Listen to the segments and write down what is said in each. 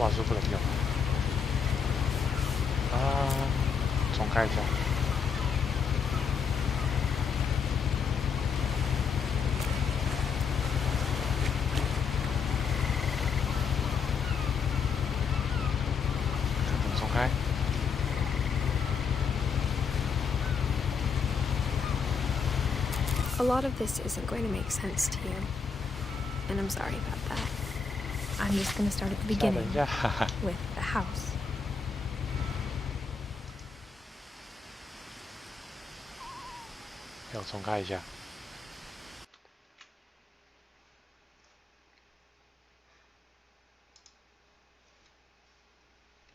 把书不能用啊！重开一下。重开。A lot of this isn't going to make sense to you, and I'm sorry about that. I'm just going to start at the beginning with the house. 要重开一下。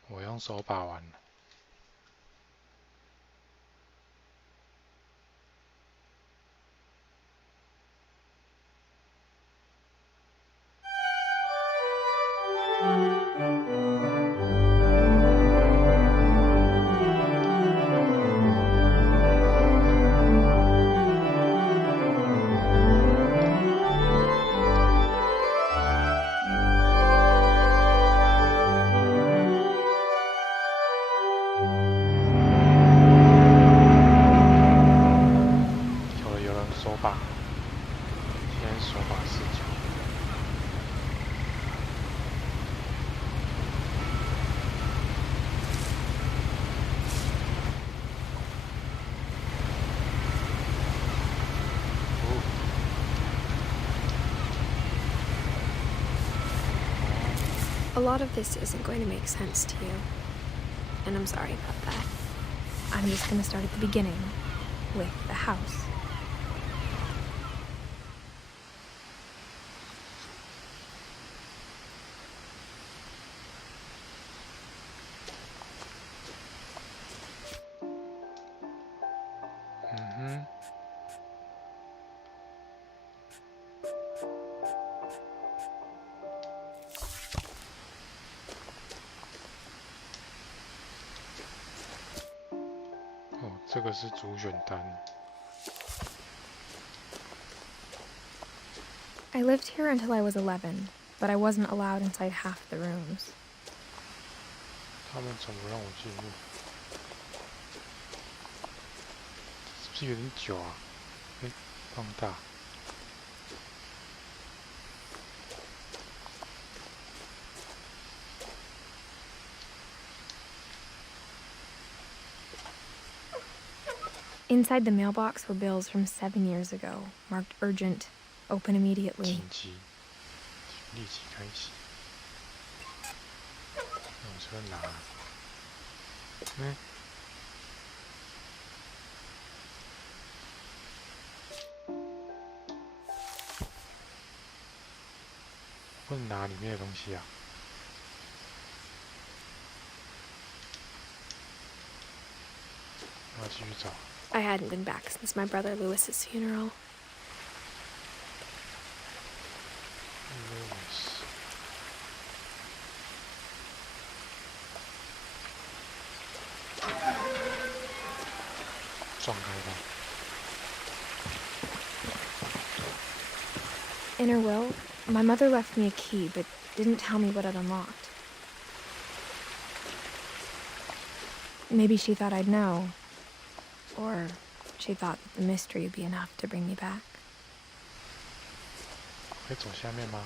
我用手把玩了。A lot of this isn't going to make sense to you, and I'm sorry about that. I'm just going to start at the beginning with the house. Oh, 这个是主选单。I lived here until I was 11, but I wasn't allowed inside half the rooms. 他们怎么让我进入？是不是有点久啊？放大。Inside the mailbox were bills from 7 years ago, marked urgent, open immediately. 紧急，立即开启。那我这拿。不能拿里面的东西啊。要继续找。I hadn't been back since my brother Lewis's funeral. Lewis. 撞开吧。In her will, my mother left me a key, but didn't tell me what it unlocked. Maybe she thought I'd know. Or she thought that the mystery would be enough to bring me back. 可以走下面吗？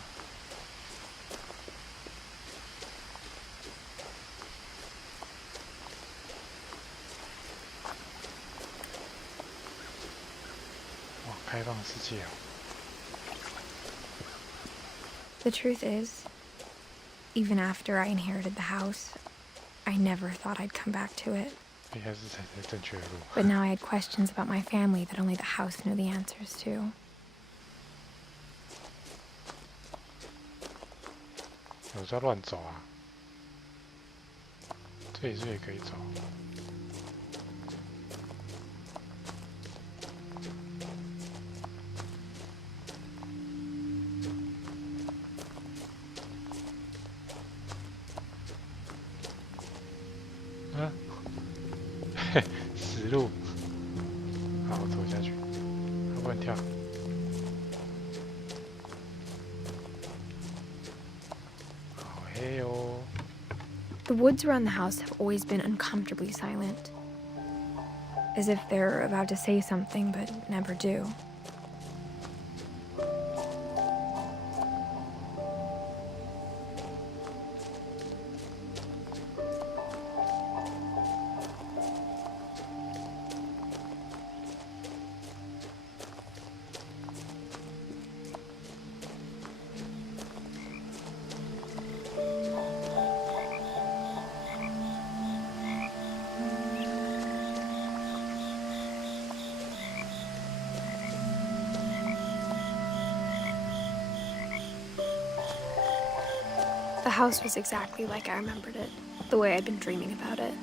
哇，开放世界哦！ The truth is, even after I inherited the house, I never thought I'd come back to it. 应该是踩在正确的路。 But now I had questions about my family that only the house knew the answers to. 有在乱走啊？这里是不是也可以走？啊？嘿，死路。好，我走下去。他不能跳。好黑哦。The woods around the house have always been uncomfortably silent, as if they're about to say something but never do. The house was exactly like I remembered it, the way I'd been dreaming about it.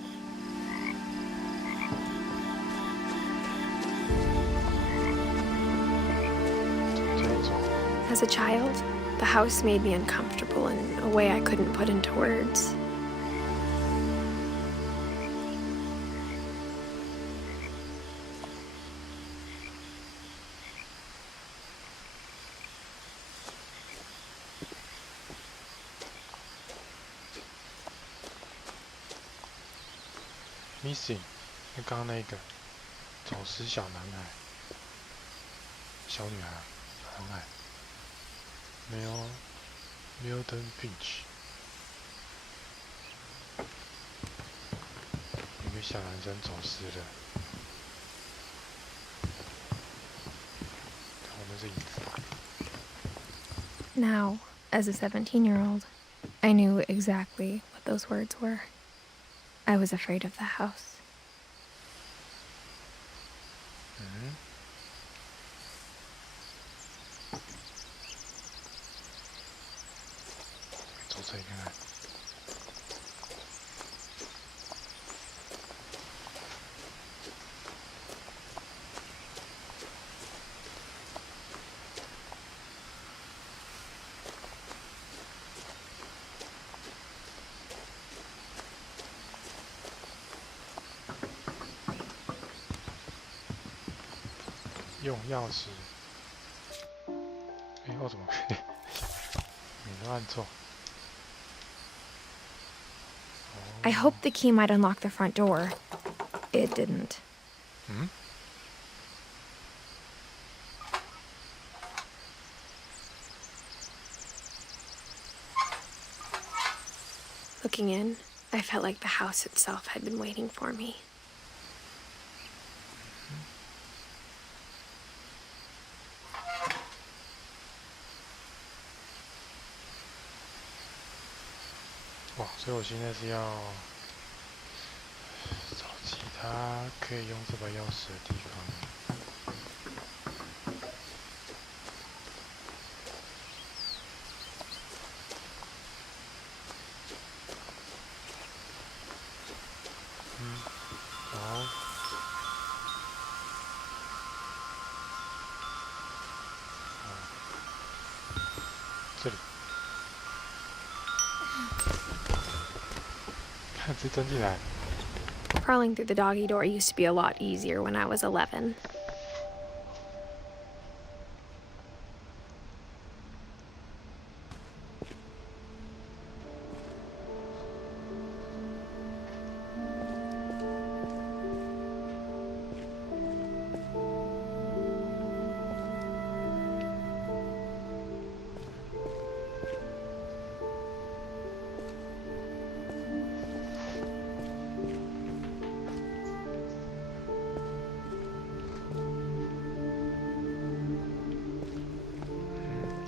As a child, the house made me uncomfortable in a way I couldn't put into words. Missing， 跟刚刚那个走失小男孩、小女孩、男孩，Milton Finch， 一个小男生走失了。我们是椅子。Now, as a 17-year-old, I knew exactly what those words were. I was afraid of the house. 走这里看看。用钥匙。我怎么可以？你都按错。I hoped the key might unlock the front door. It didn't. Looking in, I felt like the house itself had been waiting for me. Wow, 所以我现在是要找其他可以用这把钥匙的地方。好。这里。看，直接钻进来。Crawling through the doggy door used to be a lot easier when I was 11.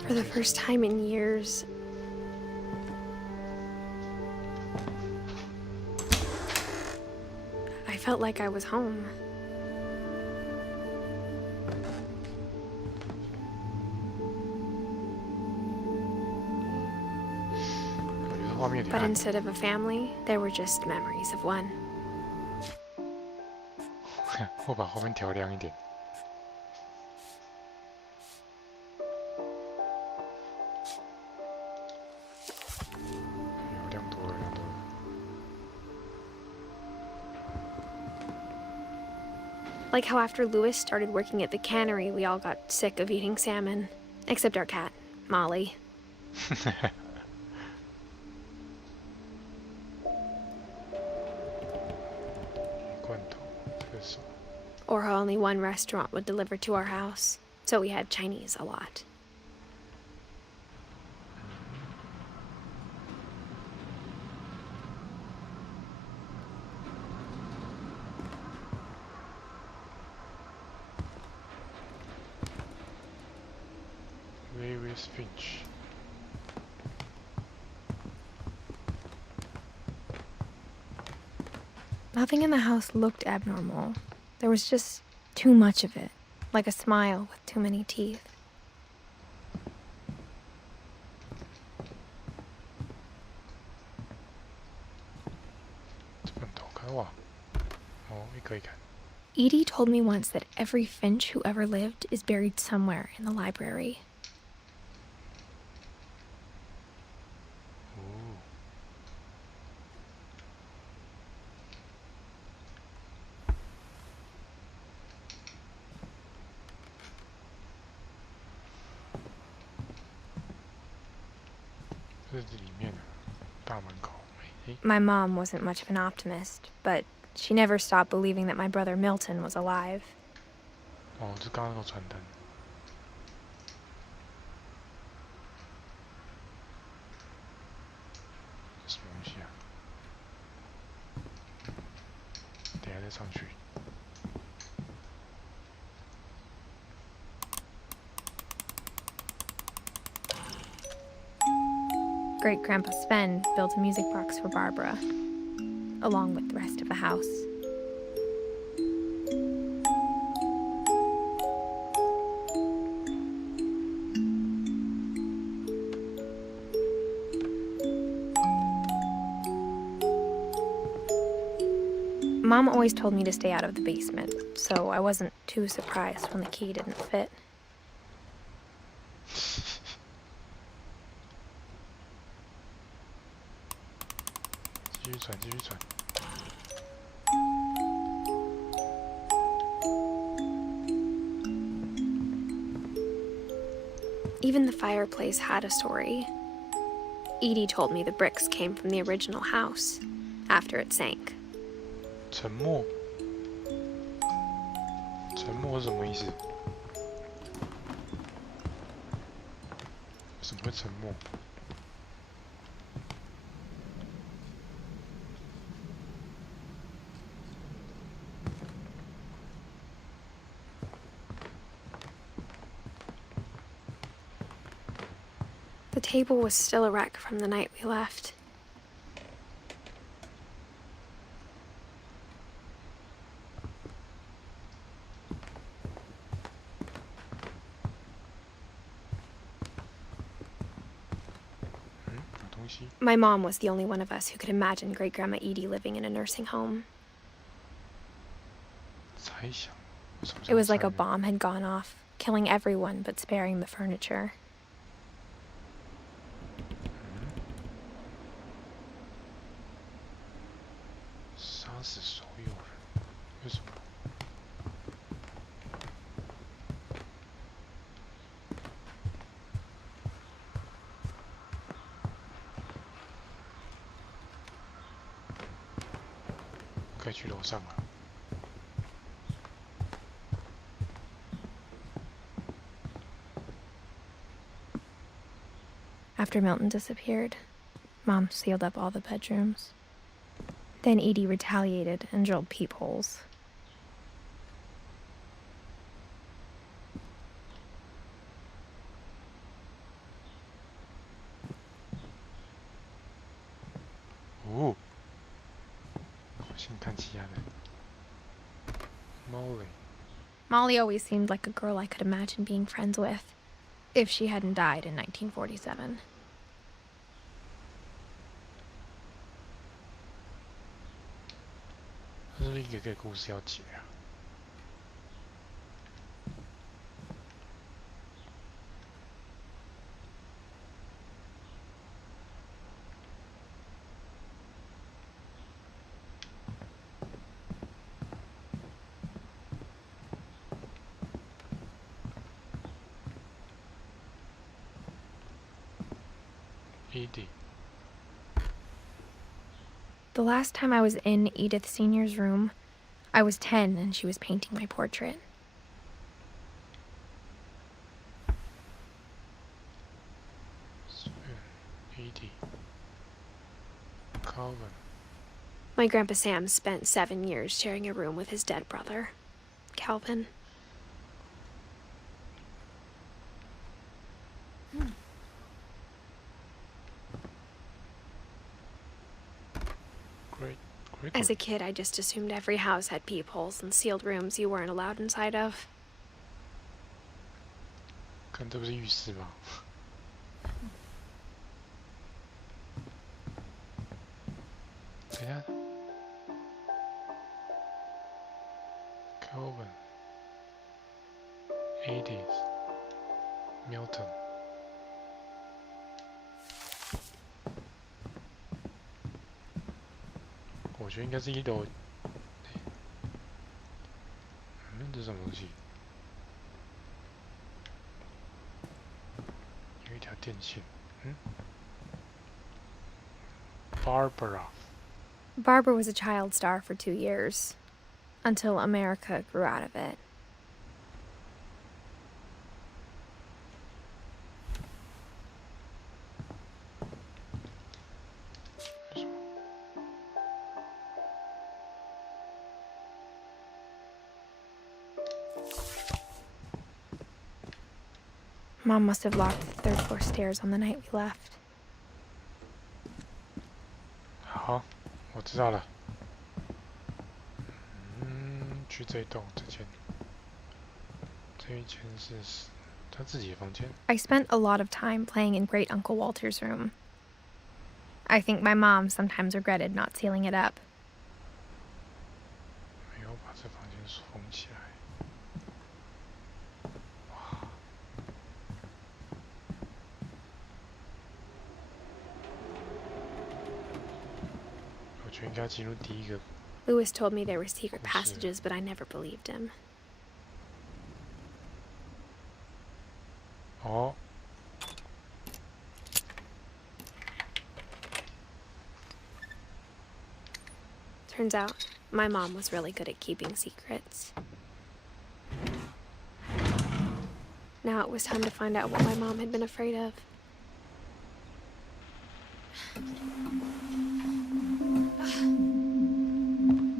For the first time in years, I felt like I was home. But instead of a family, there were just memories of one. 我把画面调亮一点。亮多了，亮多了。Like how after Louis started working at the cannery, we all got sick of eating salmon. Except our cat, Molly. Or how only one restaurant would deliver to our house, so we had Chinese a lot. Where is Finch? Nothing in the house looked abnormal. There was just too much of it, like a smile with too many teeth. 这本头看哇，哦，你可以看。 Edie told me once that every Finch who ever lived is buried somewhere in the library. 哦，这是里面的大门口。诶， My mom wasn't much of an optimist, but she never stopped believing that my brother Milton was alive. 哦，这刚刚那个传单。这什么东西啊？等一下再上去。 Great Grandpa Sven built a music box for Barbara, along with the rest of the house. Mom always told me to stay out of the basement, so I wasn't too surprised when the key didn't fit. 继续传，继续传。 Even the fireplace had a story. Edie told me the bricks came from the original house, after it sank. 沉默，沉默是什么意思？为什么会沉默？ The table was still a wreck from the night we left. My mom was the only one of us who could imagine Great Grandma Edie living in a nursing home. It was like a bomb had gone off, killing everyone but sparing the furniture. 杀死所有人，为什么？可以去楼上了。 After Milton disappeared, Mom sealed up all the bedrooms. Then Edie retaliated and drilled peepholes. Oh. 先看其他人。Molly. Molly always seemed like a girl I could imagine being friends with, if she hadn't died in 1947. 这是不是一个故事要解啊？Edie. The last time I was in Edith Sr.'s room, I was 10 and she was painting my portrait. Edie, Calvin. My Grandpa Sam spent 7 years sharing a room with his dead brother, Calvin. Great. As a kid, I just assumed every house had peepholes and sealed rooms you weren't allowed inside of. 可能这不是浴室吧？等一下 ，Calvin, Edith, Milton。我觉得应该是1楼。这是什么东西？有一条电线。Barbara. Barbara was a child star for 2 years, until America grew out of it. Mom must have locked the 3rd floor stairs on the night we left. 好，我知道了。去这栋这间，这一间是他自己的房间。I spent a lot of time playing in Great Uncle Walter's room. I think my mom sometimes regretted not sealing it up. 没有把这房间封起来。我觉得应该进入第一个。Lewis told me there were secret passages, but I never believed him. 哦。Turns out, my mom was really good at keeping secrets. Now it was time to find out what my mom had been afraid of.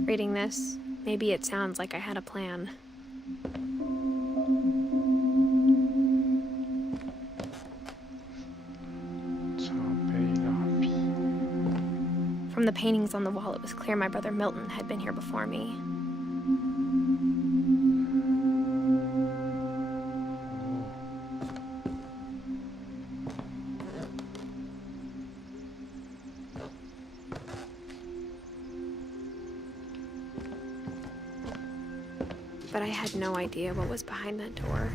Reading this, maybe it sounds like I had a plan. From the paintings on the wall, it was clear my brother Milton had been here before me. But I had no idea what was behind that door.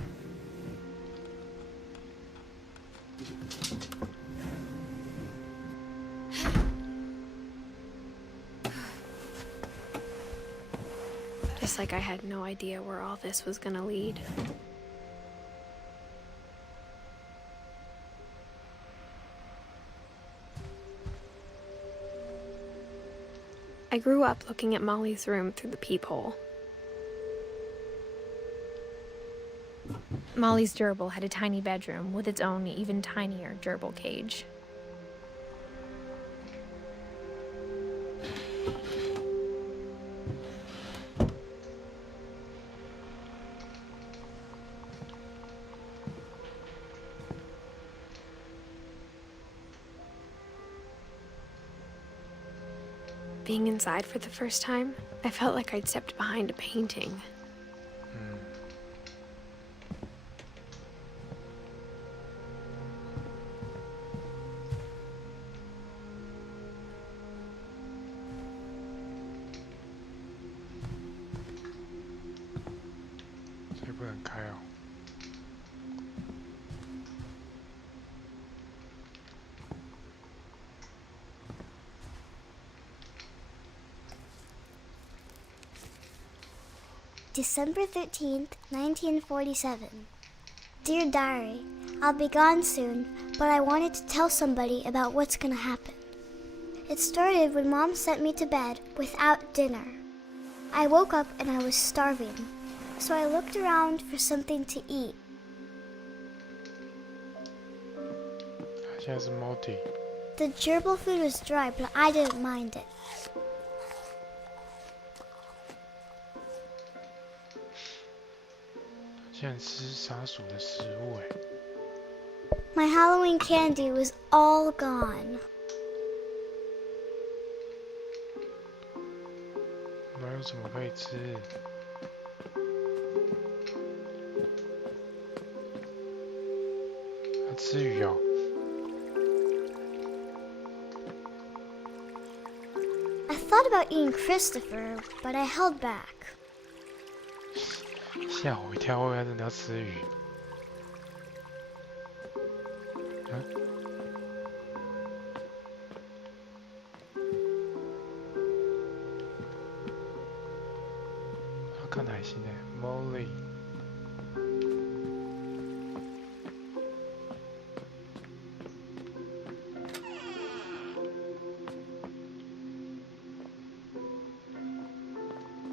Just like I had no idea where all this was gonna lead. I grew up looking at Molly's room through the peephole. Molly's gerbil had a tiny bedroom with its own even tinier gerbil cage. Being inside for the first time, I felt like I'd stepped behind a painting. December 13th, 1947. Dear Diary, I'll be gone soon, but I wanted to tell somebody about what's gonna happen. It started when Mom sent me to bed without dinner. I woke up and I was starving, so I looked around for something to eat. 现在是 multi。 The gerbil food was dry, but I didn't mind it. 现在吃杀鼠的食物哎。 My Halloween candy was all gone. 哪有什么可以吃？要吃鱼哦。 I thought about eating Christopher, but I held back. 吓我一跳，我以为他真的要吃鱼。他看海星哎 ，Molly。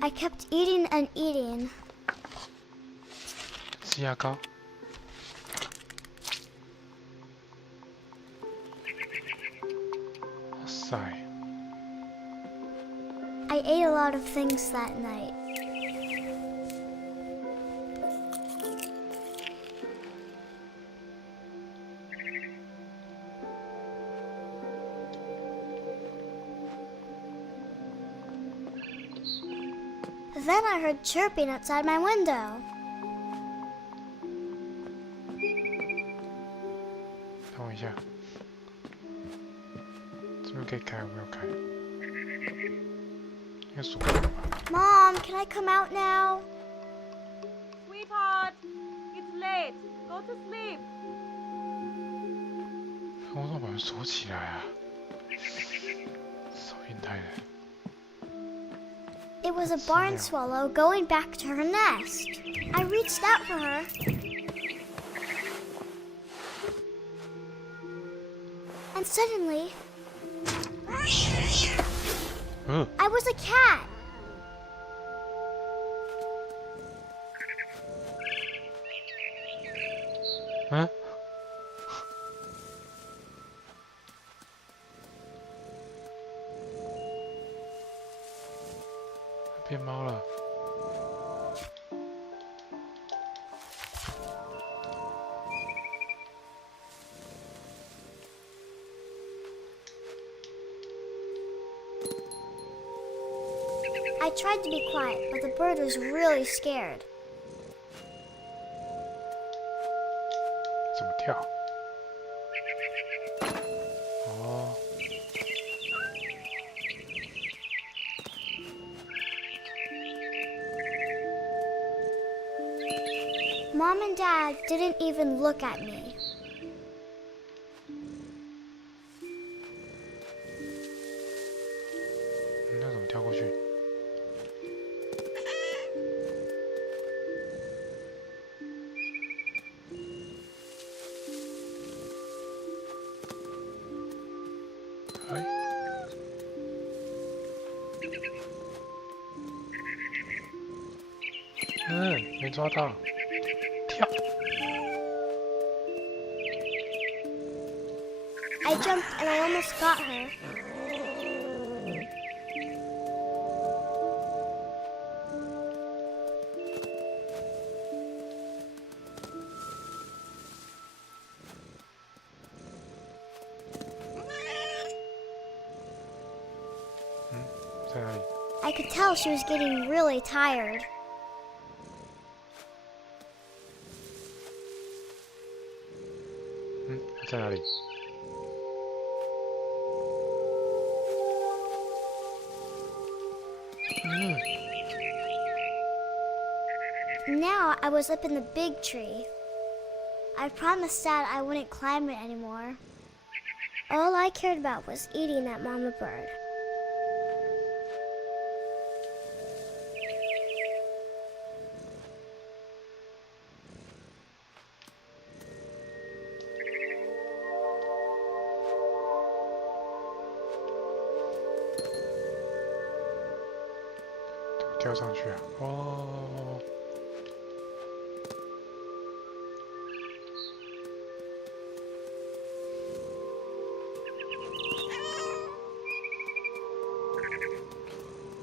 I kept eating and eating. 吃牙膏。哇塞！ I ate a lot of things that night. Then I heard chirping outside my window. 等我一下，这边可以开，我没有开。应该锁住了吧？ Mom, can I come out now? Sweetheart, it's late. Go to sleep. 我怎么把门锁起来啊？超变态的。 It was a barn swallow going back to her nest. I reached out for her. And suddenly, I was a cat. 嗯？变猫了。 I tried to be quiet, but the bird was really scared. 怎么跳？哦， Mom and Dad didn't even look at me. 那怎么跳过去？ 哎，没抓到，跳！ I jumped and I almost got her. I could tell she was getting really tired. Now I was up in the big tree. I promised Dad I wouldn't climb it anymore. All I cared about was eating that mama bird. 跳上去啊！哦，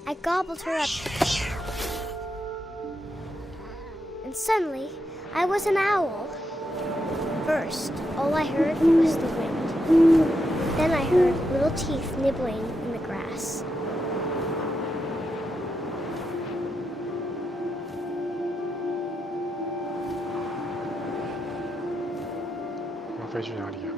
I gobbled her up. And suddenly, I was an owl. First, all I heard was the wind. Then I heard little teeth nibbling in the grass. 我要飞去哪里啊？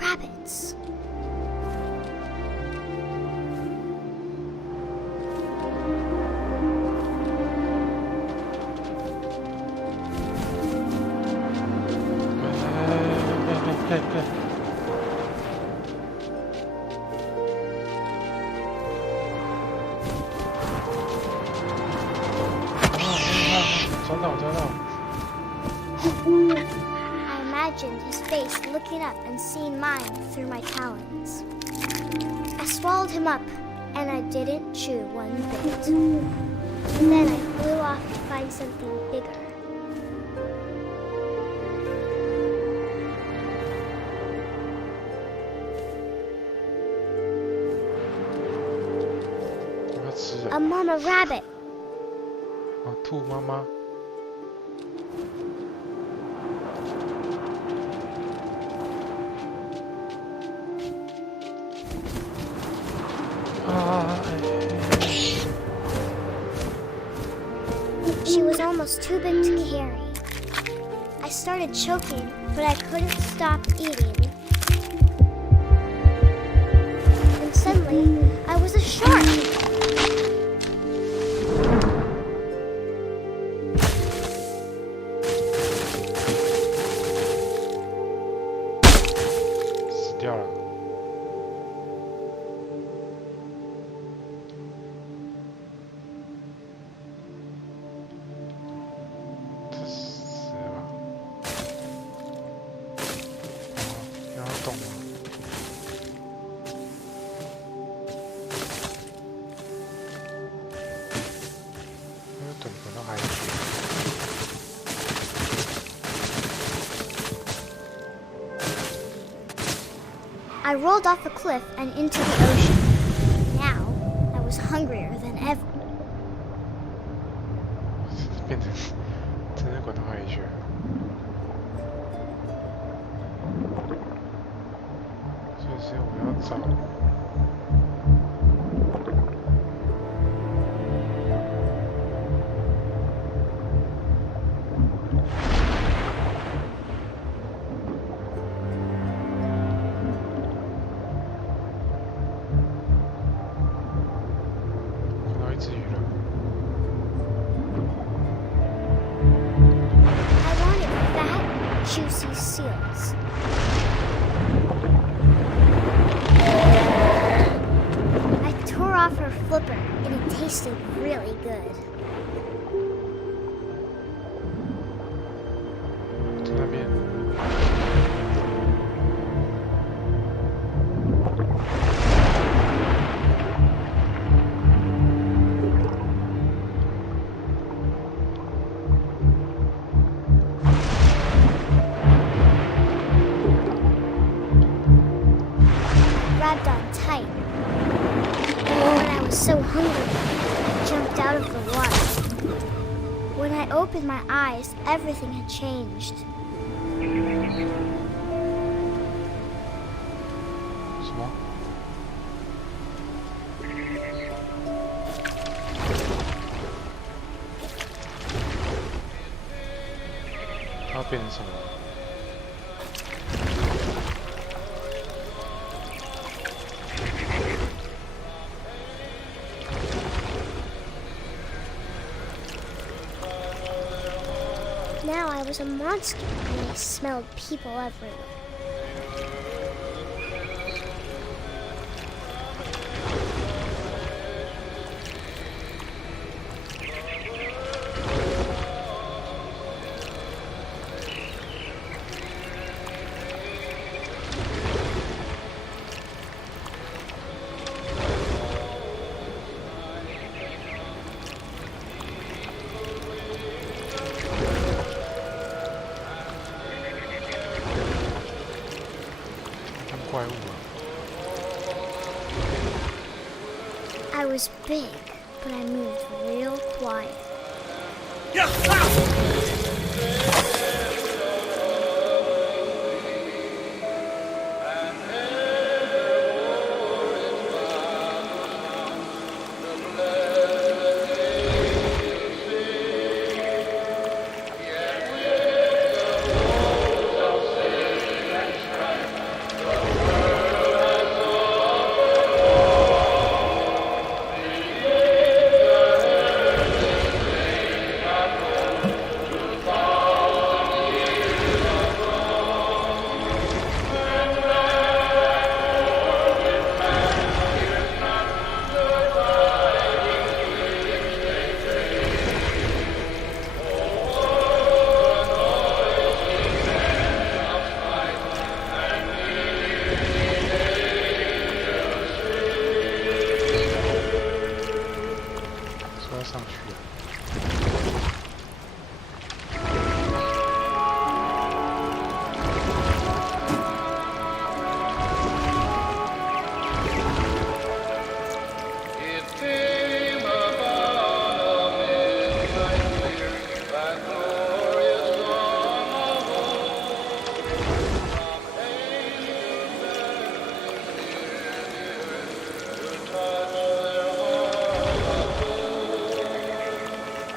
Rabbits. I imagined his face looking up and seeing mine through my talons. I swallowed him up, and I didn't chew one bit. Then I flew off to find something bigger. A mama rabbit. 啊，兔妈妈。 She was almost too big to carry. I started choking, but I couldn't stop eating. And suddenly, I was a shark. I rolled off a cliff and into the ocean. Now, I was hungrier than ever. 变成真的滚到海里去了。所以是我要找。 Juicy seals. I tore off her flipper and it tasted really good. 在那边。Grabbed on tight. And when I was so hungry, I jumped out of the water. When I opened my eyes, everything had changed. 什么？它变成什么？ Now I was a monster, and I smelled people everywhere. 怪物啊。 I was big, but I moved real quiet.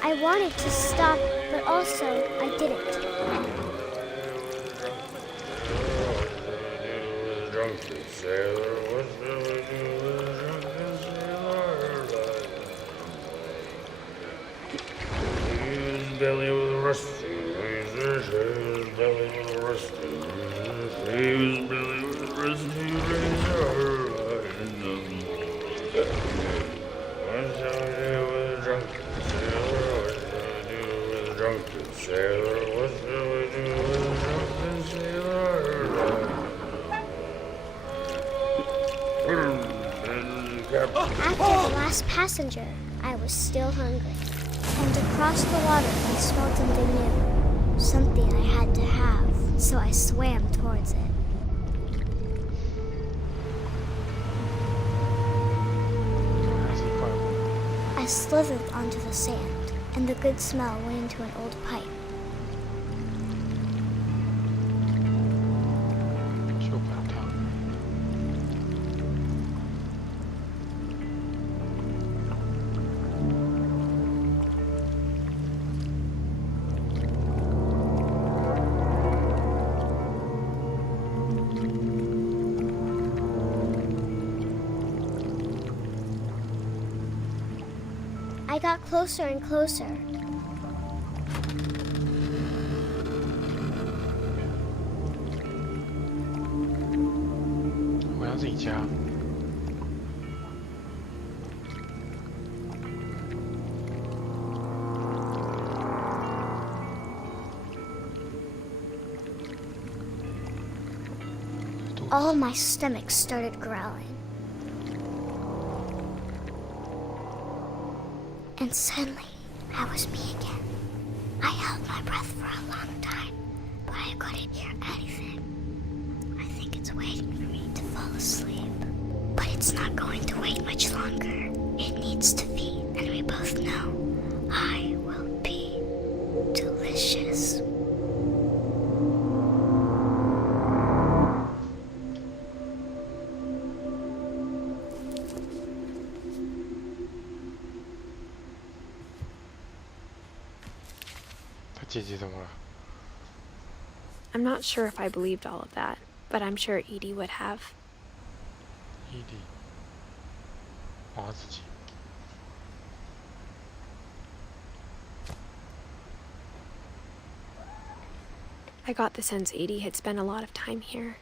I wanted to stop, but also I didn't. Belly was rusty, his belly was rusty, his belly was rusty, drunken sailor, what shall we do with a drunken sailor? After the last passenger, I was still hungry. And across the water, I smelled something new. Something I had to have, so I swam towards it. I slithered onto the sand, and the good smell went into an old pipe. I got closer and closer. All my stomach started growling. And suddenly, I was me again. I held my breath for a long time, but I couldn't hear anything. I think it's waiting for me to fall asleep. But it's not going to wait much longer. It needs to feed, and we both know I will be delicious. I'm not sure if I believed all of that, but I'm sure Edie would have. Edie, I got the sense Edie had spent a lot of time here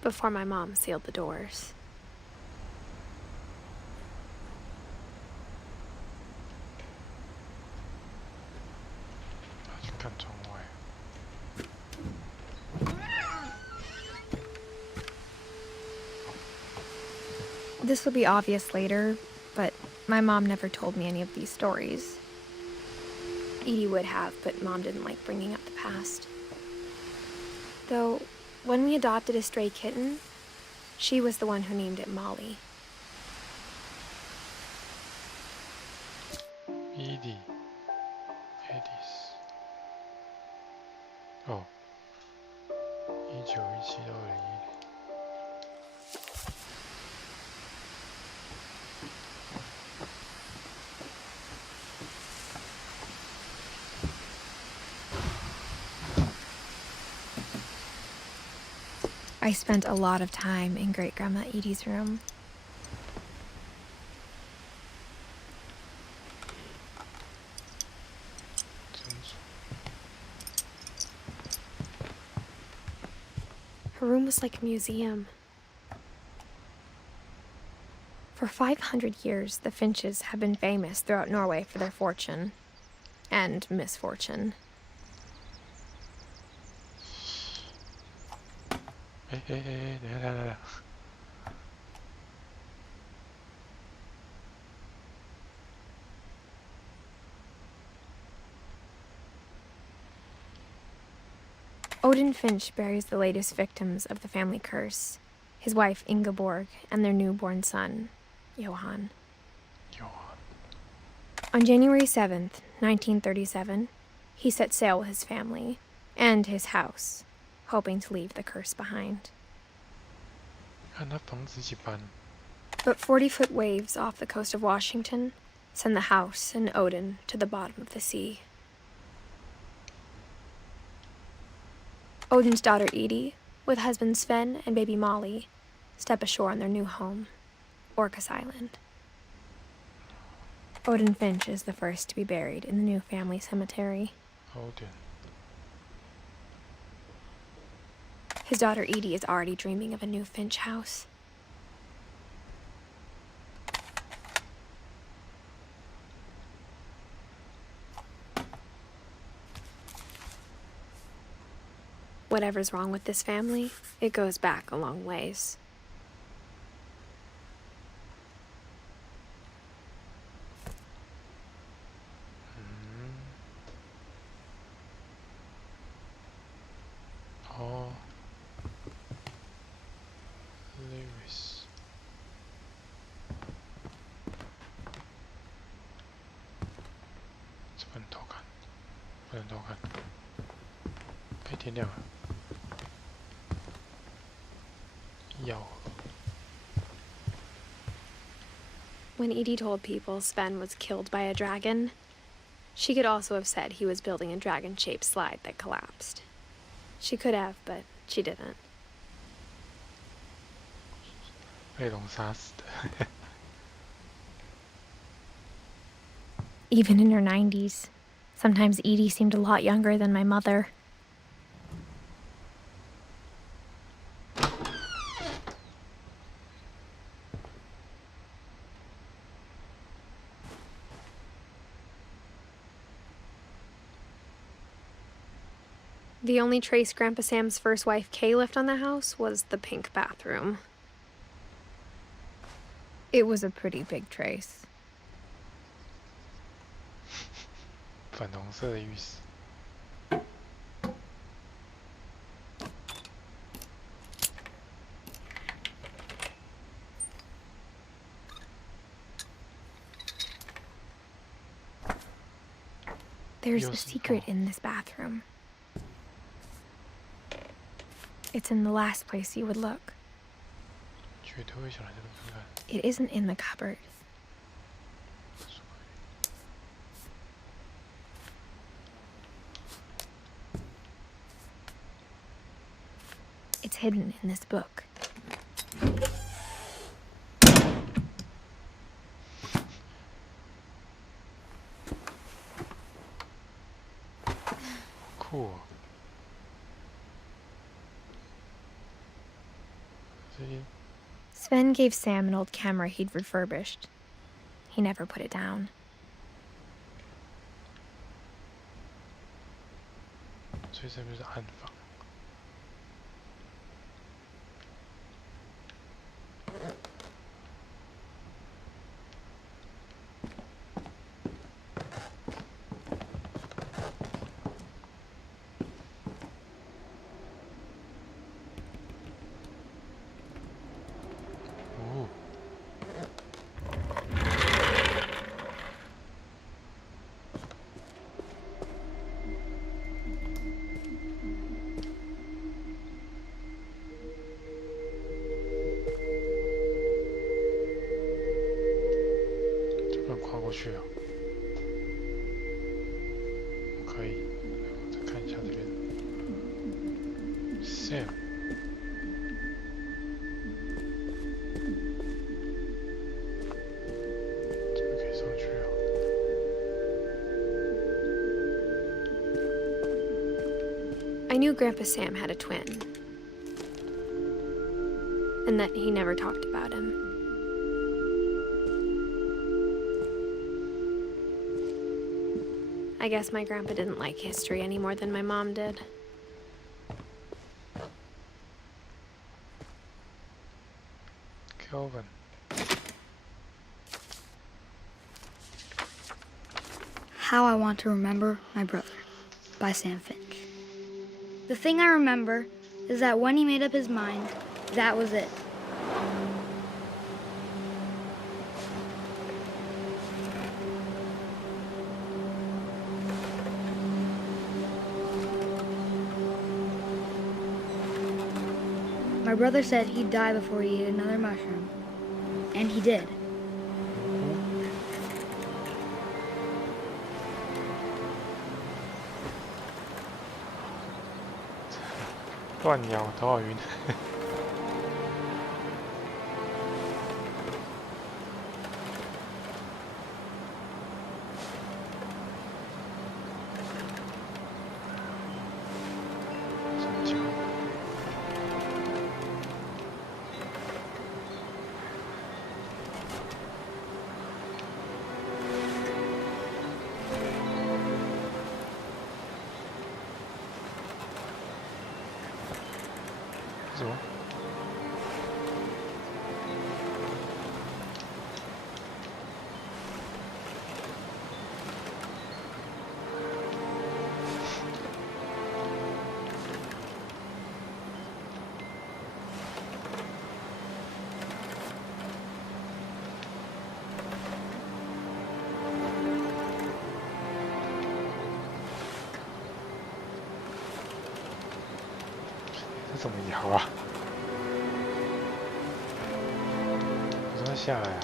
before my mom sealed the doors. This will be obvious later, but my mom never told me any of these stories. Edie would have, but Mom didn't like bringing up the past. Though, when we adopted a stray kitten, She was the one who named it Molly. Edie， 哦，1917到2010。I spent a lot of time in Great Grandma Edie's room. Her room was like a museum. For 500 years, the Finches have been famous throughout Norway for their fortune and misfortune. 等一下。Odin Finch buries the latest victims of the family curse, his wife Ingeborg and their newborn son, Johan. On January 7th, 1937, he set sail with his family and his house, hoping to leave the curse behind. 看他房子一起搬。But 40-foot waves off the coast of Washington send the house and Odin to the bottom of the sea. Odin's daughter Edie, with husband Sven and baby Molly, step ashore on their new home, Orcas Island. Odin Finch is the first to be buried in the new family cemetery. Odin. His daughter Edie is already dreaming of a new Finch house. Whatever's wrong with this family, it goes back a long ways. Oh. Lewis. 这不能偷看，不能偷看。哎，天亮了。When Edie told people Sven was killed by a dragon, she could also have said he was building a dragon-shaped slide that collapsed. She could have, but she didn't. 被龙杀死的。Even in her 90s, sometimes Edie seemed a lot younger than my mother. The only trace Grandpa Sam's first wife Kay left on the house was the pink bathroom. It was a pretty big trace. 粉红色的浴室。There's a secret in this bathroom. It's in the last place you would look. 绝对会想来这边看看。 It isn't in the cupboard. It's hidden in this book. Cool. Sven gave Sam an old camera he'd refurbished. He never put it down. 所以这边是暗房。过去啊？可以，我再看一下这边。Sam。这个可以上去啊。I knew Grandpa Sam had a twin, and that he never talked about him. I guess my grandpa didn't like history any more than my mom did. Kelvin. How I Want to Remember My Brother by Sam Finch. The thing I remember is that when he made up his mind, that was it. My brother said he'd die before he ate another mushroom, and he did. 乱鸟，头好晕。什么球？什么？这怎么摇啊？我说下来啊！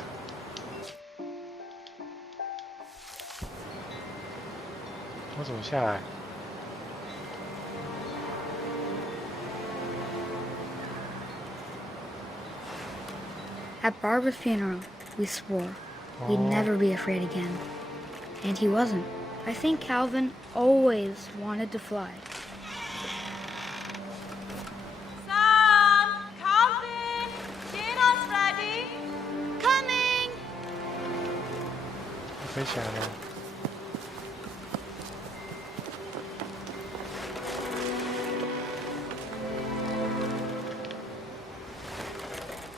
我怎么下来？ At Barbara's funeral, we swore we'd never be afraid again. And he wasn't. I think Calvin always wanted to fly. Sam! Calvin! Dinner's ready! Coming! 我飞起来了。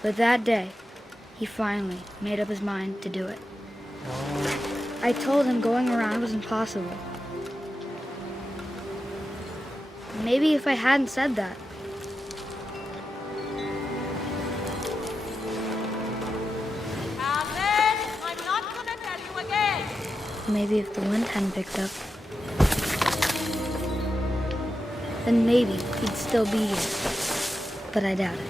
But that day, he finally made up his mind to do it. I told him going around was impossible. Maybe if I hadn't said that, Calvin! I'm not gonna tell you again! maybe if the wind hadn't picked up, then maybe he'd still be here. But I doubt it.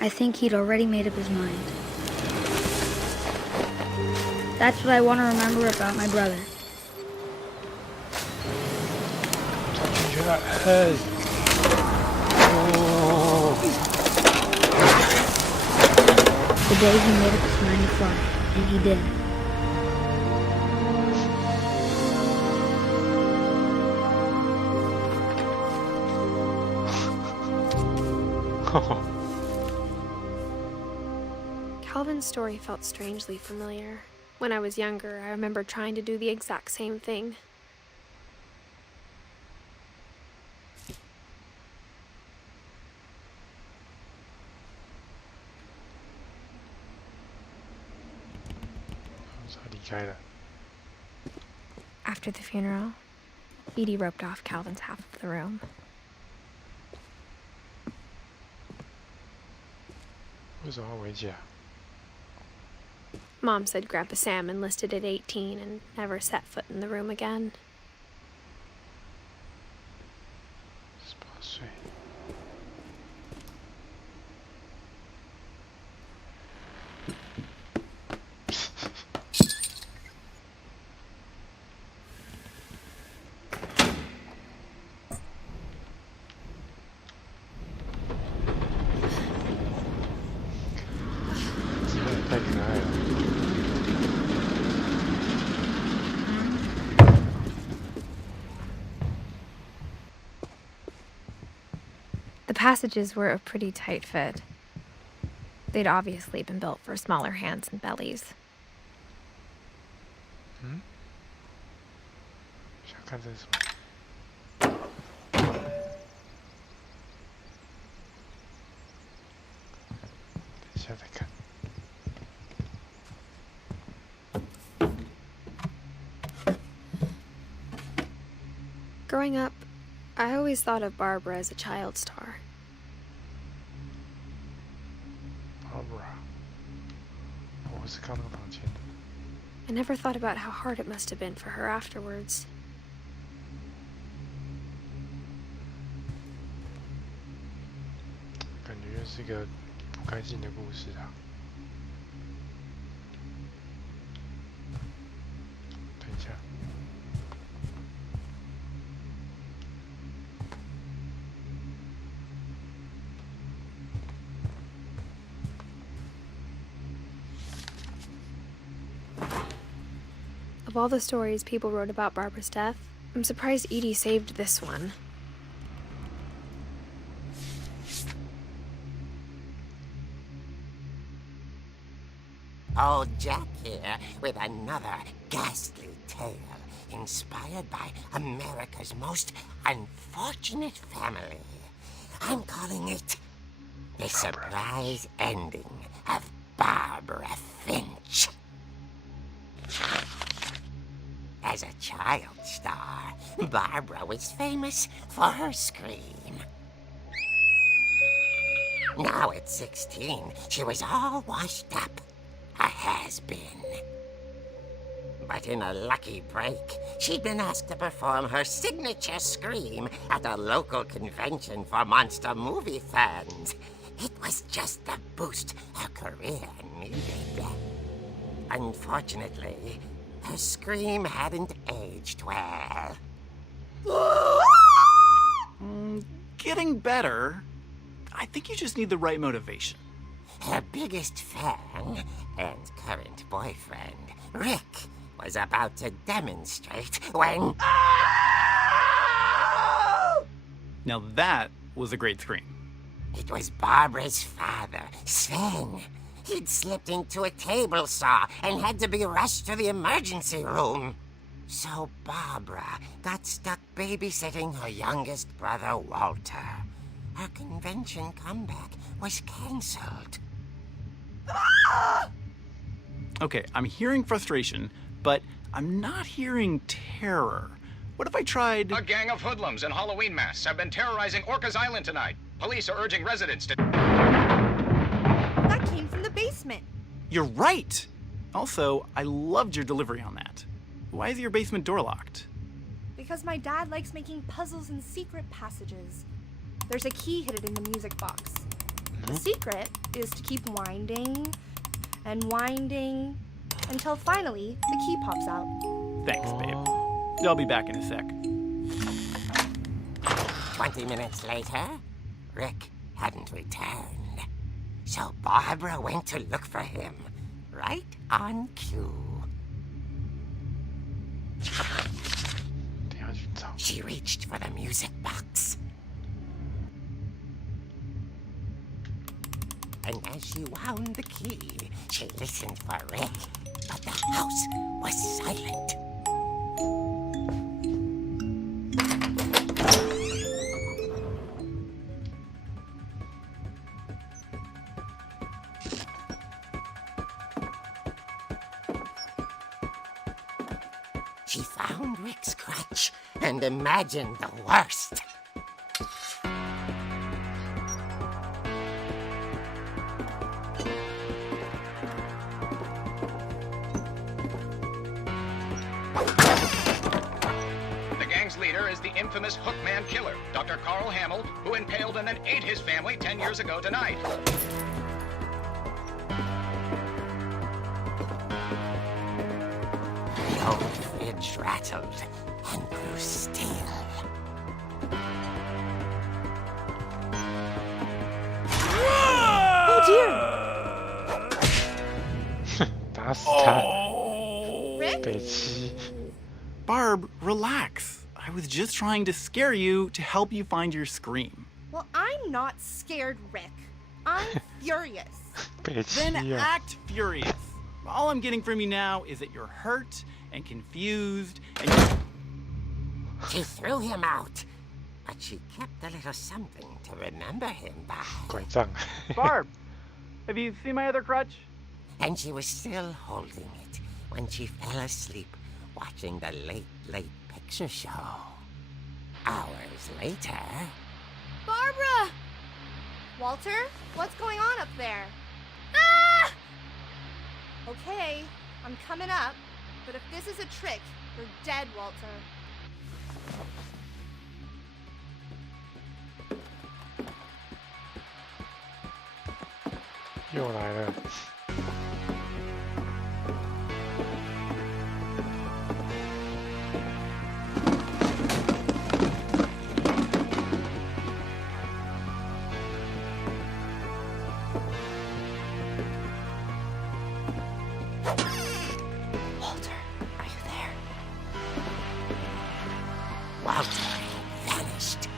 I think he'd already made up his mind. That's what I want to remember about my brother. 上去了，嘿！哦， The day he made up his mind to fly, and he did. 呵呵。 Calvin's story felt strangely familiar. When I was younger, I remember trying to do the exact same thing. After the funeral, Edie roped off Calvin's half of the room. 为什么要围起来？ Mom said Grandpa Sam enlisted at 18 and never set foot in the room again. 18岁。The passages were a pretty tight fit. They'd obviously been built for smaller hands and bellies. 想看这是什么？等一下再看。Growing up, I always thought of Barbara as a child star. Barbara，我是看那个房间的。 I never thought about how hard it must have been for her afterwards. 感觉是一个不开心的故事啊。等一下。Of all the stories people wrote about Barbara's death, I'm surprised Edie saved this one. Old Jack here with another ghastly tale inspired by America's most unfortunate family. I'm calling it The Surprise Ending of Barbara Finch. As a child star, Barbara was famous for her scream. Now at 16, she was all washed up. A has-been. But in a lucky break, she'd been asked to perform her signature scream at a local convention for monster movie fans. It was just the boost her career needed. Unfortunately, her scream hadn't aged well. Getting better. I think you just need the right motivation. Her biggest fan and current boyfriend, Rick, was about to demonstrate when... Now that was a great scream. It was Barbara's father, Sven. He'd slipped into a table saw and had to be rushed to the emergency room. So Barbara got stuck babysitting her youngest brother, Walter. Her convention comeback was cancelled. Okay, I'm hearing frustration, but I'm not hearing terror. What if I tried... A gang of hoodlums in Halloween masks have been terrorizing Orcas Island tonight. Police are urging residents to... That came from the basement. You're right! Also, I loved your delivery on that. Why is your basement door locked? Because my dad likes making puzzles and secret passages. There's a key hidden in the music box. The secret is to keep winding and winding until finally the key pops out. Thanks, babe. I'll be back in a sec. 20 minutes later, Rick hadn't returned. So Barbara went to look for him, right on cue. 等一下去找。 She reached for the music box. And as she wound the key, she listened for Rick, but the house was silent. She found Rick's crutch and imagined the worst. The gang's leader is the infamous Hookman Killer, Dr. Carl Hamill, who impaled and then ate his family 10 years ago tonight. The old fridge rattled and grew still. Oh dear! 打死他！ Rick? 北七。 Barb, relax. I was just trying to scare you to help you find your scream. Well, I'm not scared, Rick. I'm furious. 北七 Then 啊！ act furious. All I'm getting from you now is that you're hurt and confused and you... She threw him out, but she kept a little something to remember him by. 拐杖。 Barb, have you seen my other crutch? And she was still holding it when she fell asleep watching the late picture show. Hours later... Barbara! Walter, what's going on up there? Ah! Okay, I'm coming up, but if this is a trick, you're dead, Walter. 又来了。Walter, are you there? Walter had vanished,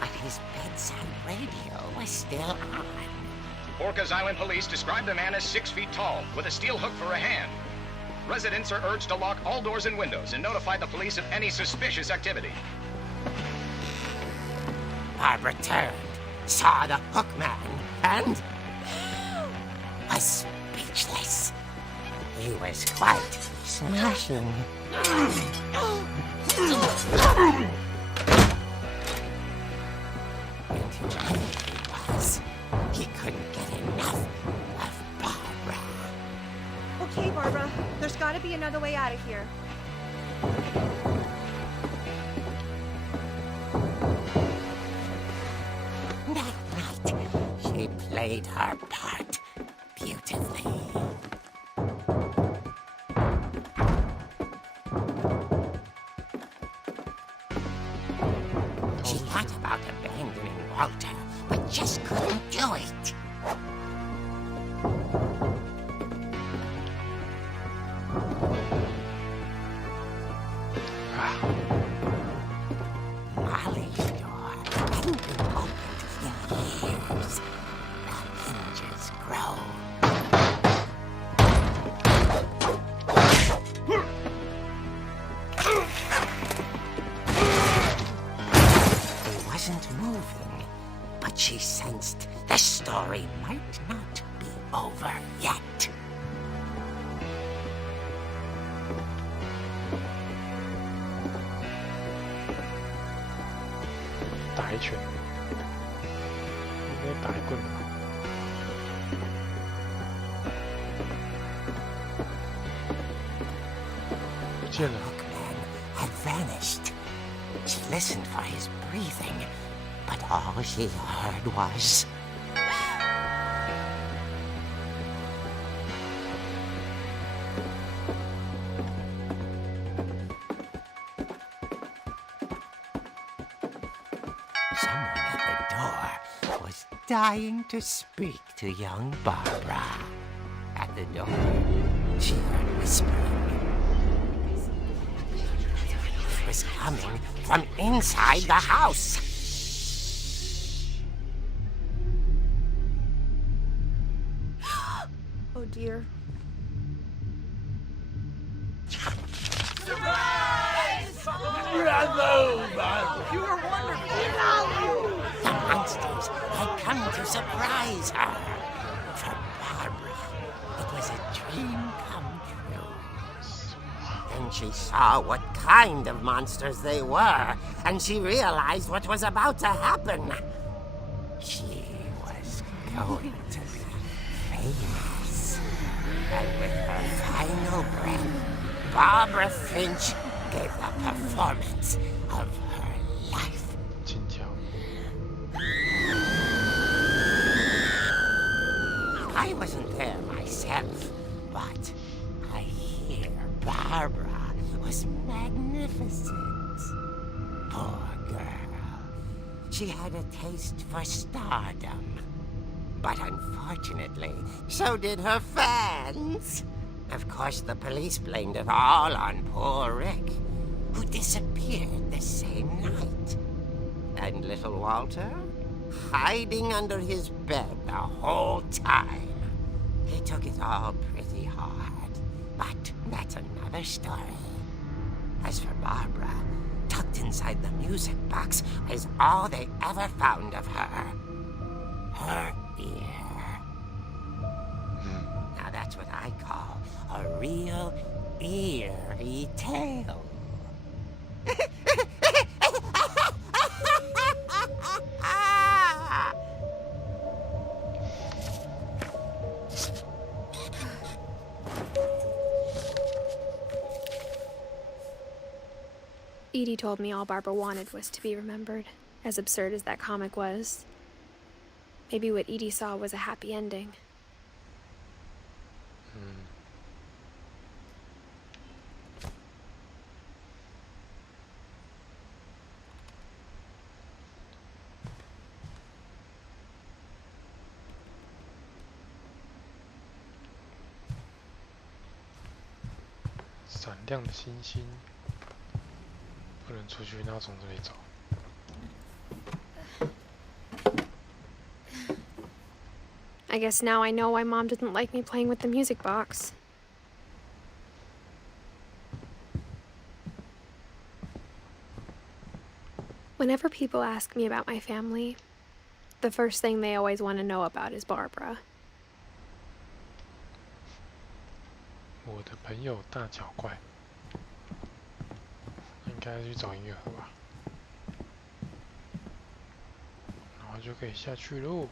but his bedside radio was still on. Orcas Island police describe the man as 6 feet tall, with a steel hook for a hand. Residents are urged to lock all doors and windows and notify the police of any suspicious activity. Barbara turned, saw the hook man, and was speechless. He was quite smashing. And who he was, he couldn't get enough of Barbara. Okay, Barbara, there's gotta be another way out of here. That night, she played her part beautifully. She thought about abandoning Walter, but just couldn't do it. Molly's door hadn't been opened in years. The hinges grow. He wasn't moving, but she sensed the story might not be over yet. 打一拳，应该打一棍吧。不见了。 Hookman had vanished. She listened for his breathing, but all she heard was... Someone at the door was dying to speak to young Barbara. At the door, she heard whispering. It was coming from inside the house. Oh dear. The monsters had come to surprise her. For Barbara, it was a dream come true. Then she saw what kind of monsters they were, and she realized what was about to happen. She was going to be famous. And with her final breath, Barbara Finch gave the performance of her life. 金条。 I wasn't there myself, but I hear Barbara was magnificent. Poor girl. She had a taste for stardom. But unfortunately, so did her fans. Of course, the police blamed it all on poor Rick, who disappeared the same night. And little Walter? hiding under his bed the whole time. He took it all pretty hard, but that's another story. As for Barbara, tucked inside the music box is all they ever found of her. Her ear. Now that's what I call a real eerie tale. Edie told me all Barbara wanted was to be remembered, as absurd as that comic was. Maybe what Edie saw was a happy ending. Hmm. 闪亮的星星，不能出去，那要从这里走。I guess now I know why Mom didn't like me playing with the music box. Whenever people ask me about my family, the first thing they always want to know about is Barbara. 我的朋友大脚怪，应该去找音乐盒吧，然后就可以下去喽。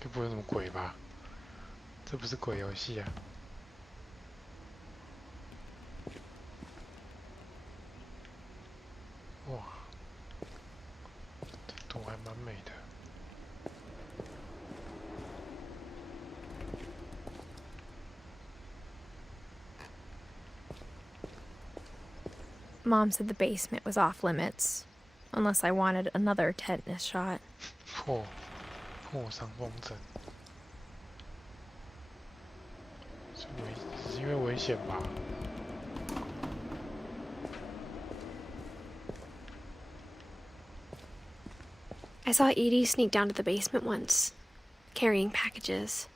这不会什么鬼吧？这不是鬼游戏啊！哇，这图还蛮美的。Mom said the basement was off limits, unless I wanted another tetanus shot. 破伤风疹，是因为危险吧？ I saw Edie sneak down to the basement once, carrying packages.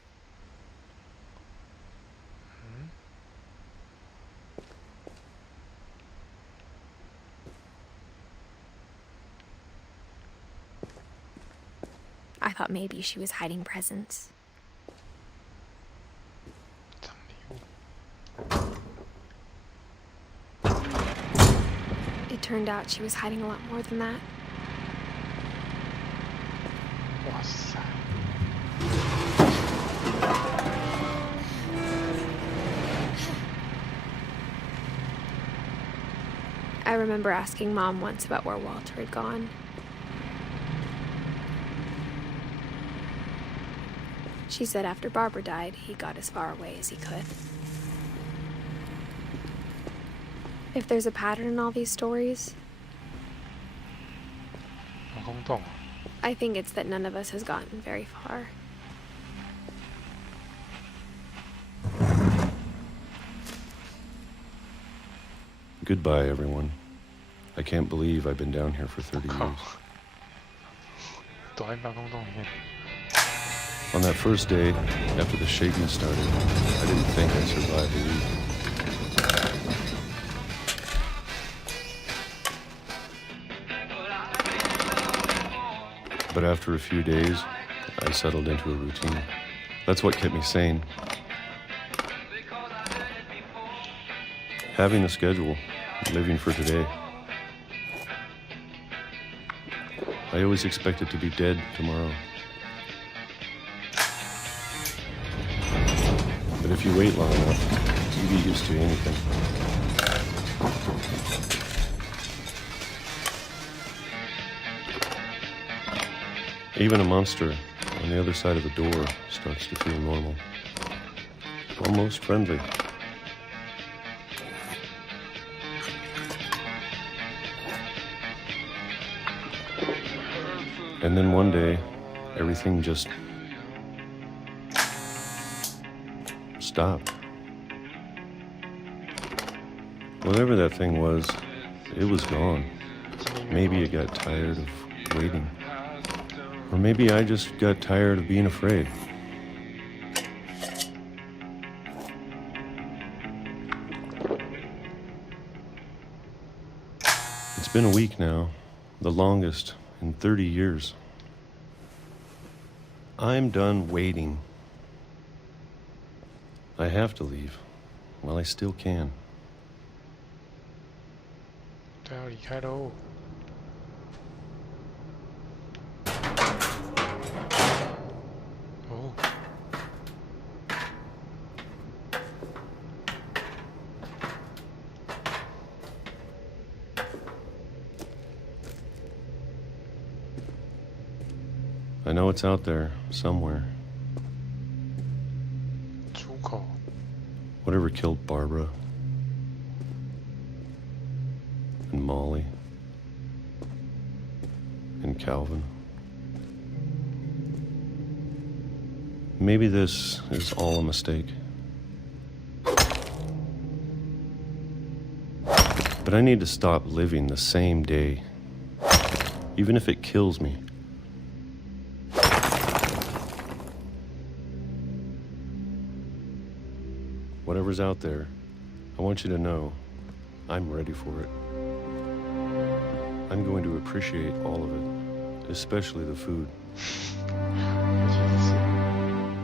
I thought maybe she was hiding presents. It turned out she was hiding a lot more than that. 哇塞！ I remember asking Mom once about where Walter had gone. She said after Barbara died, he got as far away as he could. If there's a pattern in all these stories, 好空洞啊！ I think it's that none of us has gotten very far. Goodbye, everyone. I can't believe I've been down here for 30 years. 躲在防空洞里面。 On that first day, after the shaking started, I didn't think I'd survive a week. But after a few days, I settled into a routine. That's what kept me sane. Having a schedule, living for today. I always expected to be dead tomorrow. But if you wait long enough, you get used to anything. Even a monster on the other side of the door starts to feel normal. Almost friendly. And then one day, everything just stopped. Whatever that thing was, it was gone. Maybe it got tired of waiting. Or maybe I just got tired of being afraid. It's been a week now, the longest in 30 years. I'm done waiting. I have to leave while I still can. 他要离开喽。哦。I know it's out there somewhere. 出口。 Whatever killed Barbara and Molly and Calvin. Maybe this is all a mistake. But I need to stop living the same day, even if it kills me. Whatever's out there, I want you to know I'm ready for it. I'm going to appreciate all of it, especially the food.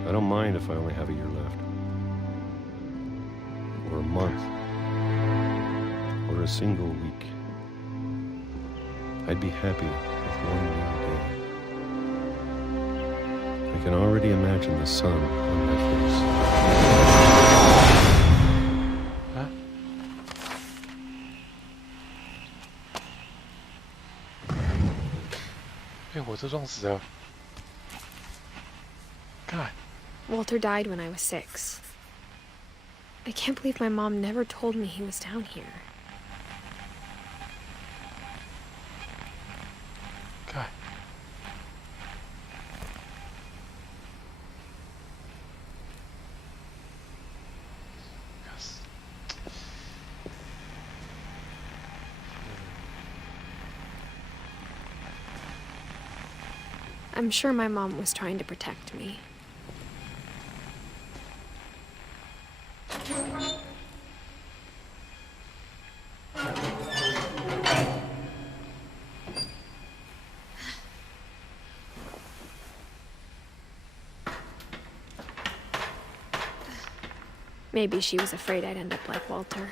I don't mind if I only have a year left, or a month, or a single week. I'd be happy with one more day. I can already imagine the sun on my face. 被火车撞死了。God. Walter died when I was 6. I can't believe my mom never told me he was down here. God. Yes. I'm sure my mom was trying to protect me. Maybe she was afraid I'd end up like Walter.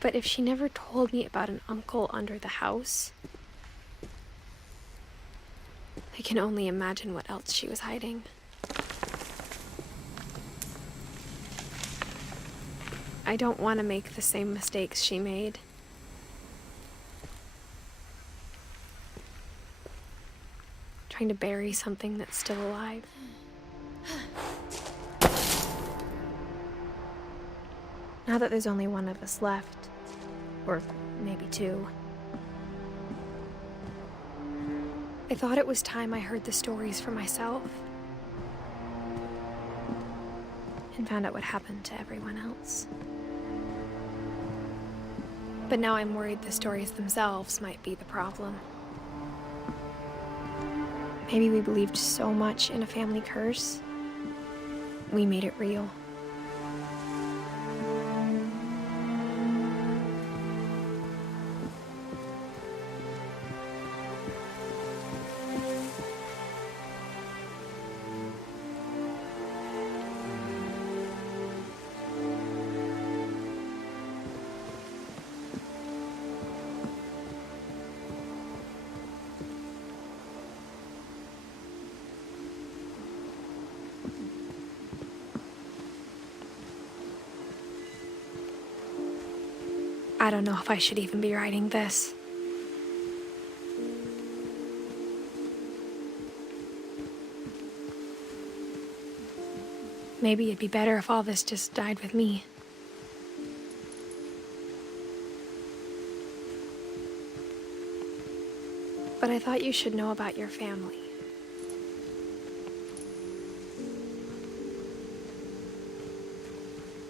But if she never told me about an uncle under the house, I can only imagine what else she was hiding. I don't want to make the same mistakes she made. Trying to bury something that's still alive. Now that there's only one of us left, or maybe 2, I thought it was time I heard the stories for myself and found out what happened to everyone else. But now I'm worried the stories themselves might be the problem. Maybe we believed so much in a family curse, we made it real. I don't know if I should even be writing this. Maybe it'd be better if all this just died with me. But I thought you should know about your family.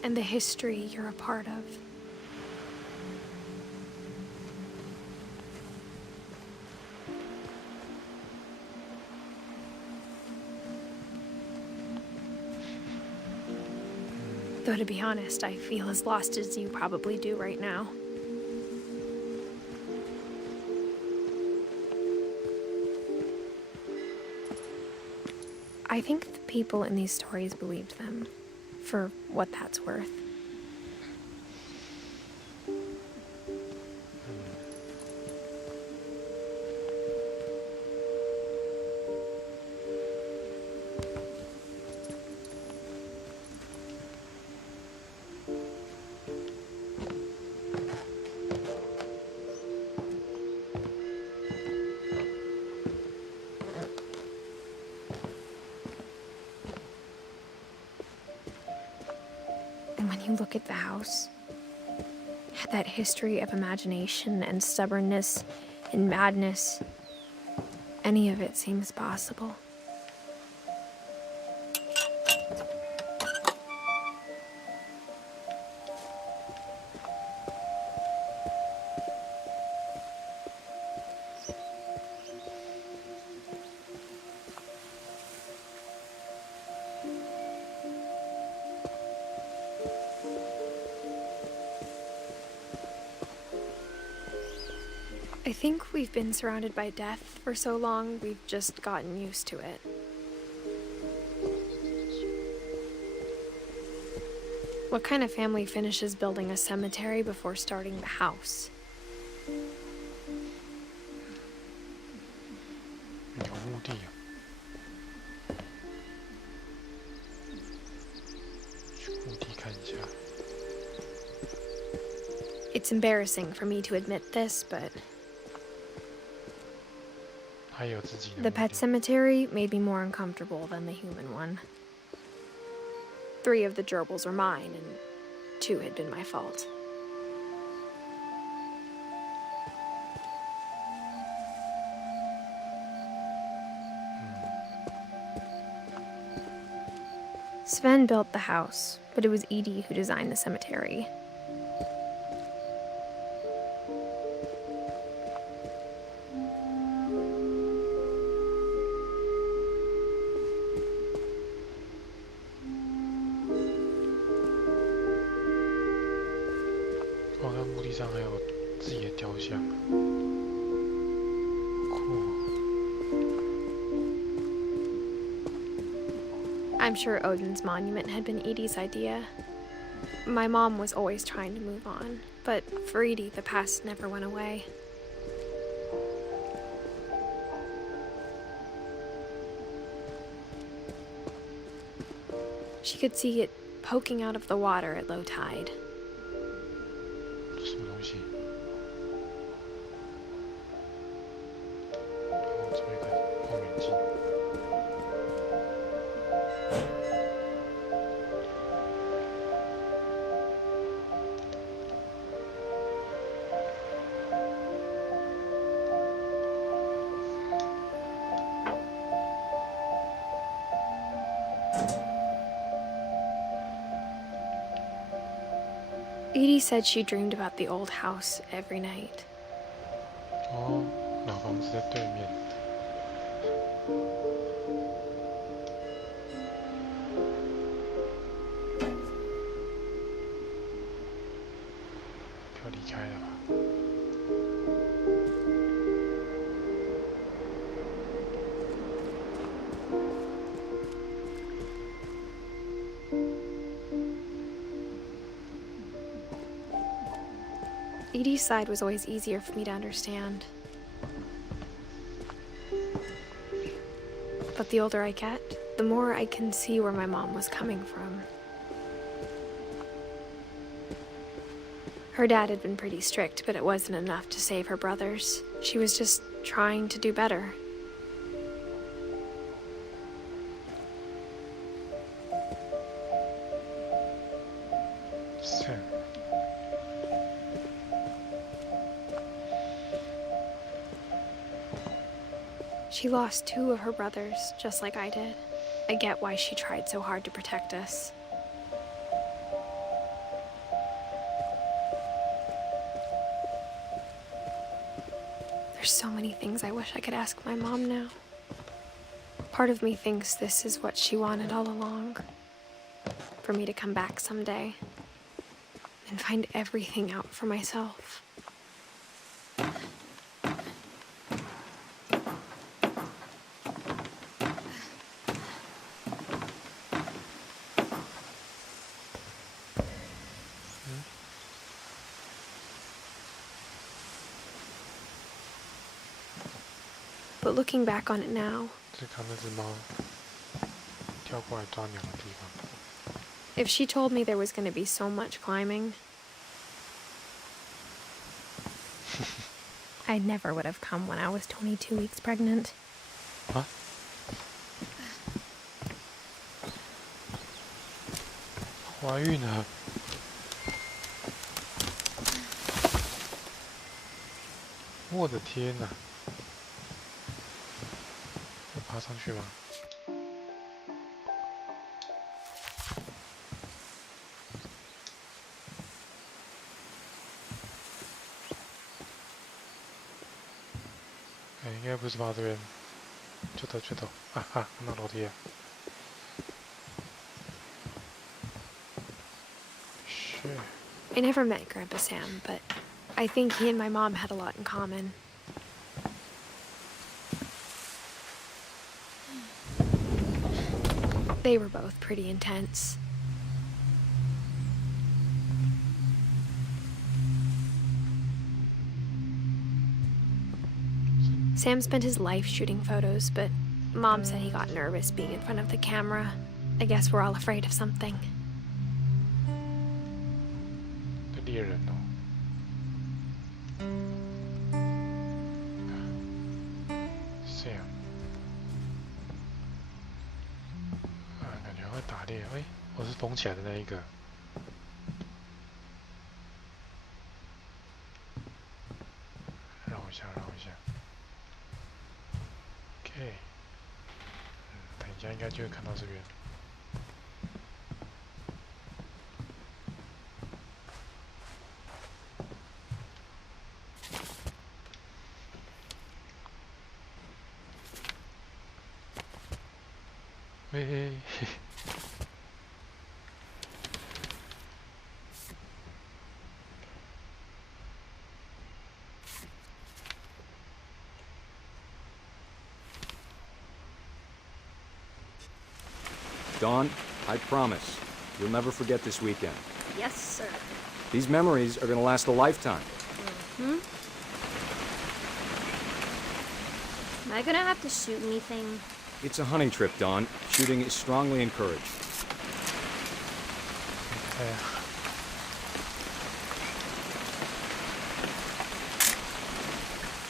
And the history you're a part of. Though to be honest, I feel as lost as you probably do right now. I think the people in these stories believed them, for what that's worth. And when you look at the house, that history of imagination and stubbornness and madness, any of it seems possible. I think we've been surrounded by death for so long, we've just gotten used to it. What kind of family finishes building a cemetery before starting the house? 有墓地啊，去墓地看一下。 It's embarrassing for me to admit this, but 还有自己的 the 墓 pet 地。 cemetery made me more uncomfortable than the human one. 3 of the gerbils were mine, and 2 had been my fault. Sven built the house, but it was Edie who designed the cemetery.哇，看墓地上还有自己的雕像，酷哦。 I'm sure Odin's monument had been Edie's idea. My mom was always trying to move on, but for Edie, the past never went away. She could see it poking out of the water at low tide. 这什么东西？哦，做一个望远镜。 Edie said she dreamed about the old house every night. 哦，老房子在对面。不要离开了吧。 Edie's side was always easier for me to understand. But the older I get, the more I can see where my mom was coming from. Her dad had been pretty strict, but it wasn't enough to save her brothers. She was just trying to do better. Sam. She lost 2 of her brothers, just like I did. I get why she tried so hard to protect us. There's so many things I wish I could ask my mom now. Part of me thinks this is what she wanted all along. For me to come back someday and find everything out for myself. But looking back on it now, 这看那只猫跳过来抓鸟的地方。 if she told me there was going to be so much climbing, I never would have come when I was 22 weeks pregnant. 啊？怀孕了？我的天哪！我爬上去吗？ 应该不是吧？这边，就走，啊哈，看到楼梯了。Shit. I never met Grandpa Sam, but I think he and my mom had a lot in common. They were both pretty intense. Sam spent his life shooting photos, but Mom said he got nervous being in front of the camera. I guess we're all afraid of something. 这猎人哦。Sam， 感觉会打猎。哎，我是封起来的那一个。绕一下。OK。等一下应该就会看到这边。 喂， Dawn, I promise, you'll never forget this weekend. Yes, sir. These memories are gonna last a lifetime. Am I gonna have to shoot anything? It's a hunting trip, Dawn. Shooting is strongly encouraged.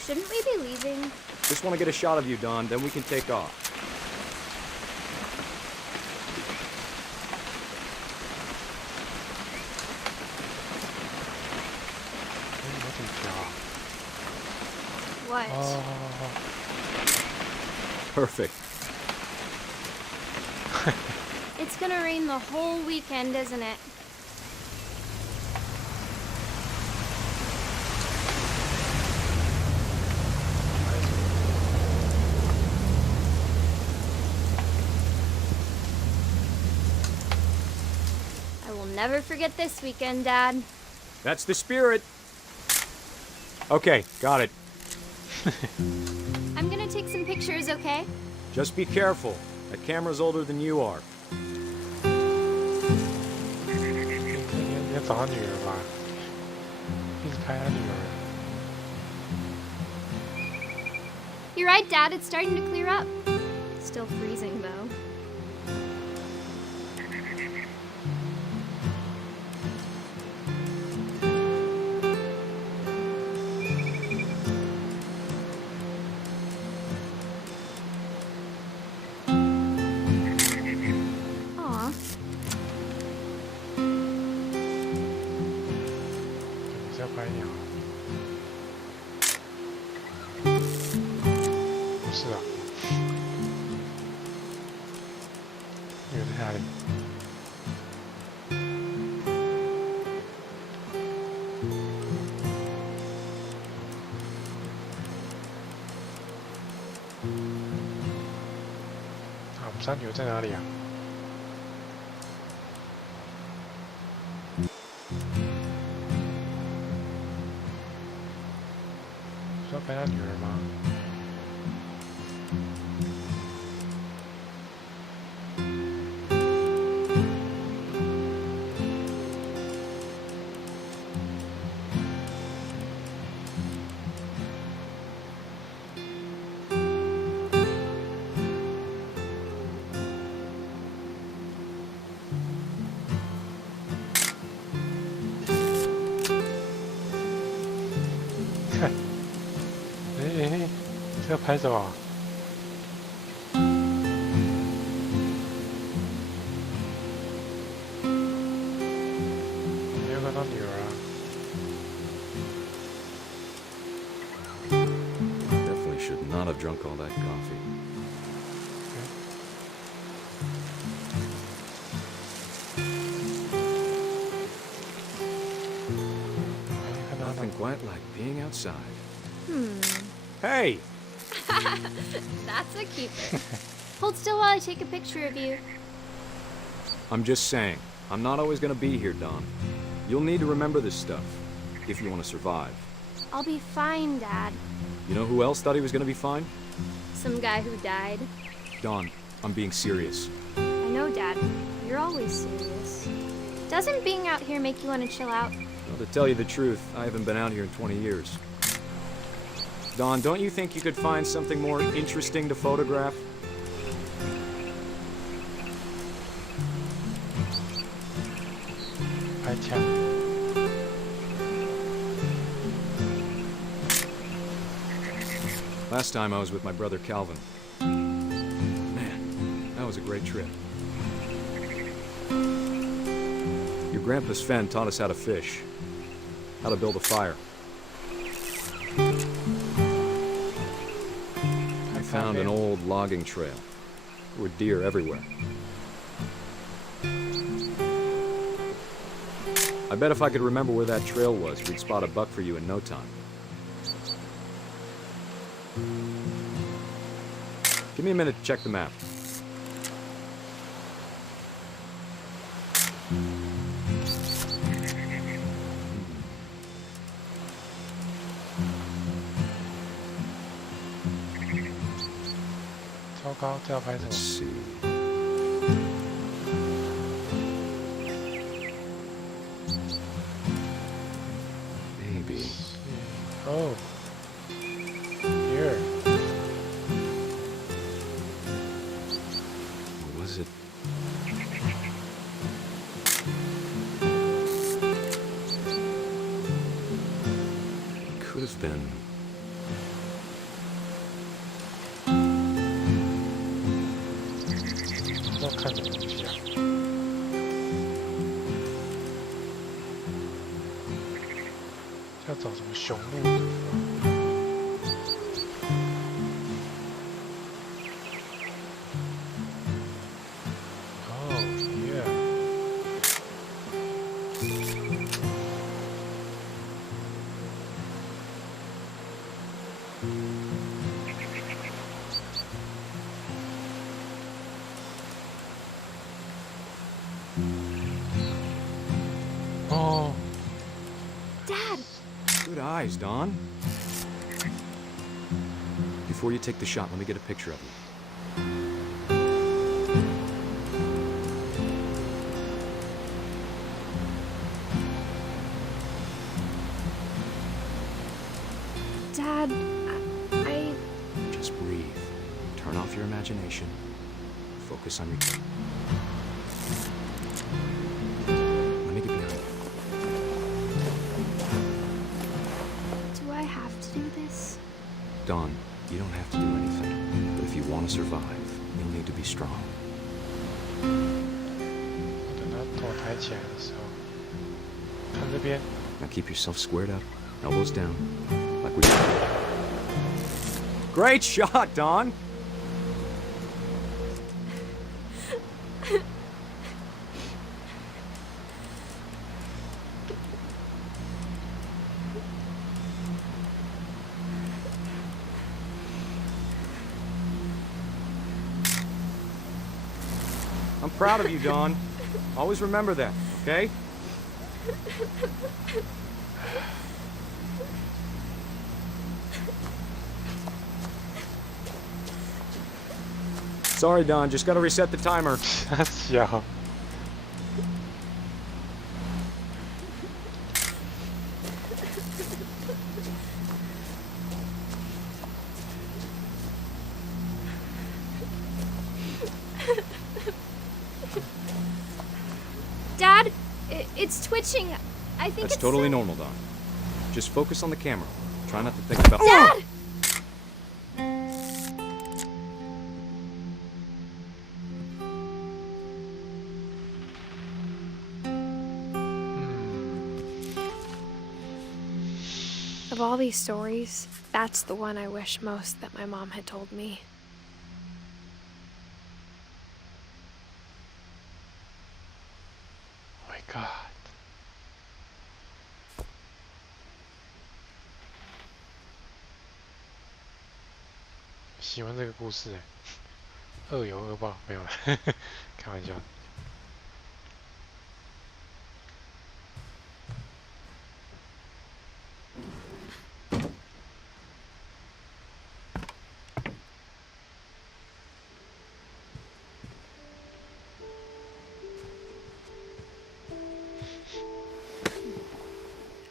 Shouldn't we be leaving? Just want to get a shot of you, Dawn, then we can take off. What? Perfect. It's gonna rain the whole weekend, isn't it? I will never forget this weekend, Dad. That's the spirit. Okay, got it. I'm gonna take some pictures, okay? Just be careful. That camera's older than you are. 你要找他女儿吧，一直拍他女儿。 You're right, Dad. It's starting to clear up. Still freezing, though. Aw. 鸟。不是啊，女儿在哪里？啊，我们三女儿在哪里啊？说陪他女儿吗？这要拍什么？没有看到女儿啊。Definitely should not have drunk all that coffee. Nothing quite like being outside. Hey! That's a keeper. Hold still while I take a picture of you. I'm just saying, I'm not always gonna be here, Don. You'll need to remember this stuff, if you want to survive. I'll be fine, Dad. You know who else thought he was gonna be fine? Some guy who died. Don, I'm being serious. I know, Dad. You're always serious. Doesn't being out here make you want to chill out? Well, to tell you the truth, I haven't been out here in 20 years. Don, don't you think you could find something more interesting to photograph? Last time I was with my brother Calvin. Man, that was a great trip. Your grandpa's Fen taught us how to fish, how to build a fire. I found an old logging trail. There were deer everywhere. I bet if I could remember where that trail was, we'd spot a buck for you in no time. Give me a minute to check the map. Let's see. Maybe. Oh. Here. What was it? It could have been. Oh. Dad! Good eyes, Don. Before you take the shot, let me get a picture of you. Dad, I... Just breathe. Turn off your imagination. Focus on your... Let me get behind you. Do I have to do this? Dawn, you don't have to do anything. But if you want to survive, you'll need to be strong. Now keep yourself squared up. Elbows down, like we did. Great shot, Don! I'm proud of you, Don. Always remember that, okay? Sorry, Don. Just gotta reset the timer. 小。Dad, it's twitching. I think That's it's totally normal, Don. Just focus on the camera. Try not to think about. Dad! Of all these stories, that's the one I wish most that my mom had told me. Oh my god. 喜欢这个故事哎，恶有恶报没有了，开玩笑。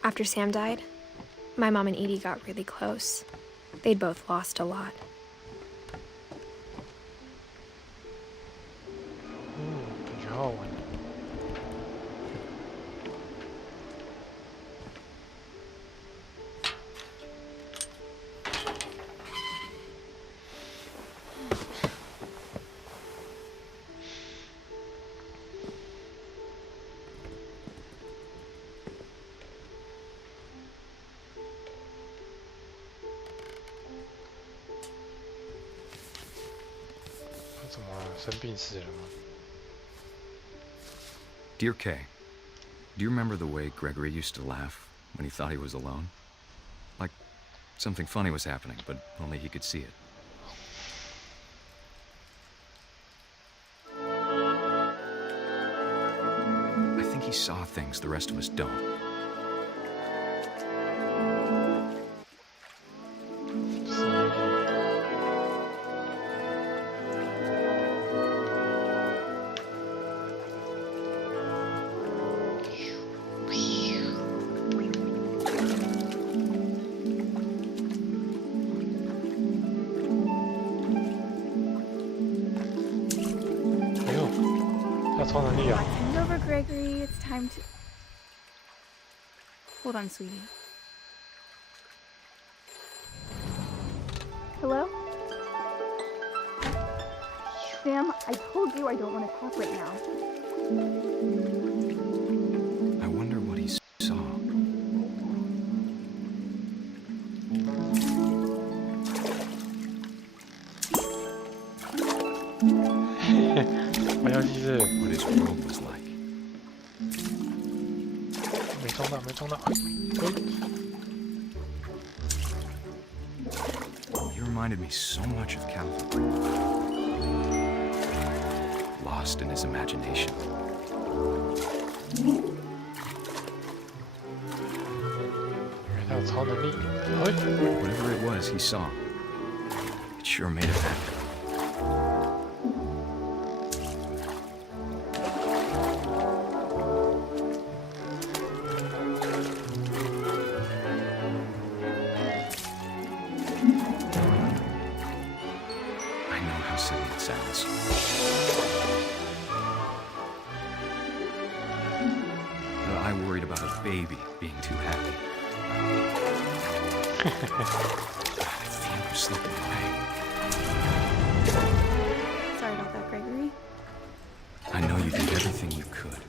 After Sam died, my mom and Edie got really close. They'd both lost a lot. Oh, 感觉好好玩。怎么了？生病死了吗？ Dear Kay, do you remember the way Gregory used to laugh when he thought he was alone? Like something funny was happening, but only he could see it. I think he saw things the rest of us don't. Hand over, Gregory. It's time to... Hold on, sweetie. Hello? Sam, I told you I don't want to talk right now. I wonder what he saw. What his world was like. 没冲到，没冲到。He reminded me so much of Calvin. Lost in his imagination. Whatever it was he saw, it sure made him happy. Sounds. But I worried about a baby being too happy. I feel him slipping away. Sorry about that, Gregory. I know you did everything you could.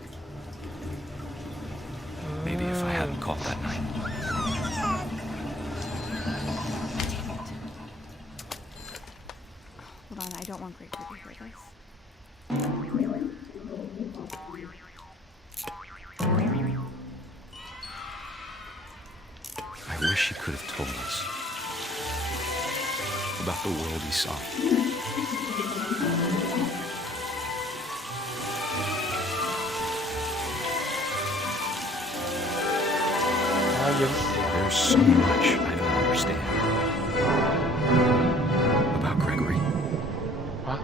Maybe if I hadn't called that night. want Gregory to hear this. I wish he could have told us about the world he saw. There's so much I don't understand about Gregory. 啊，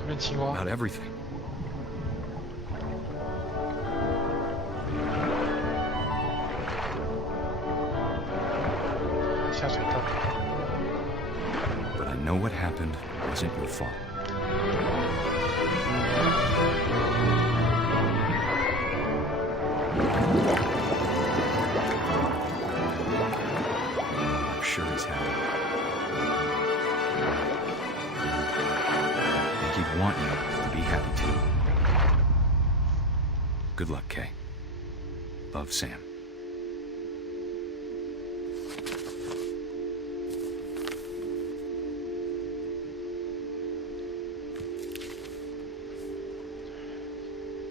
那边青蛙。 About everything. 下水道。 But I know what happened wasn't your fault. I'm sure he's happy. And he'd want you to be happy too. Good luck, Kay. Love, Sam.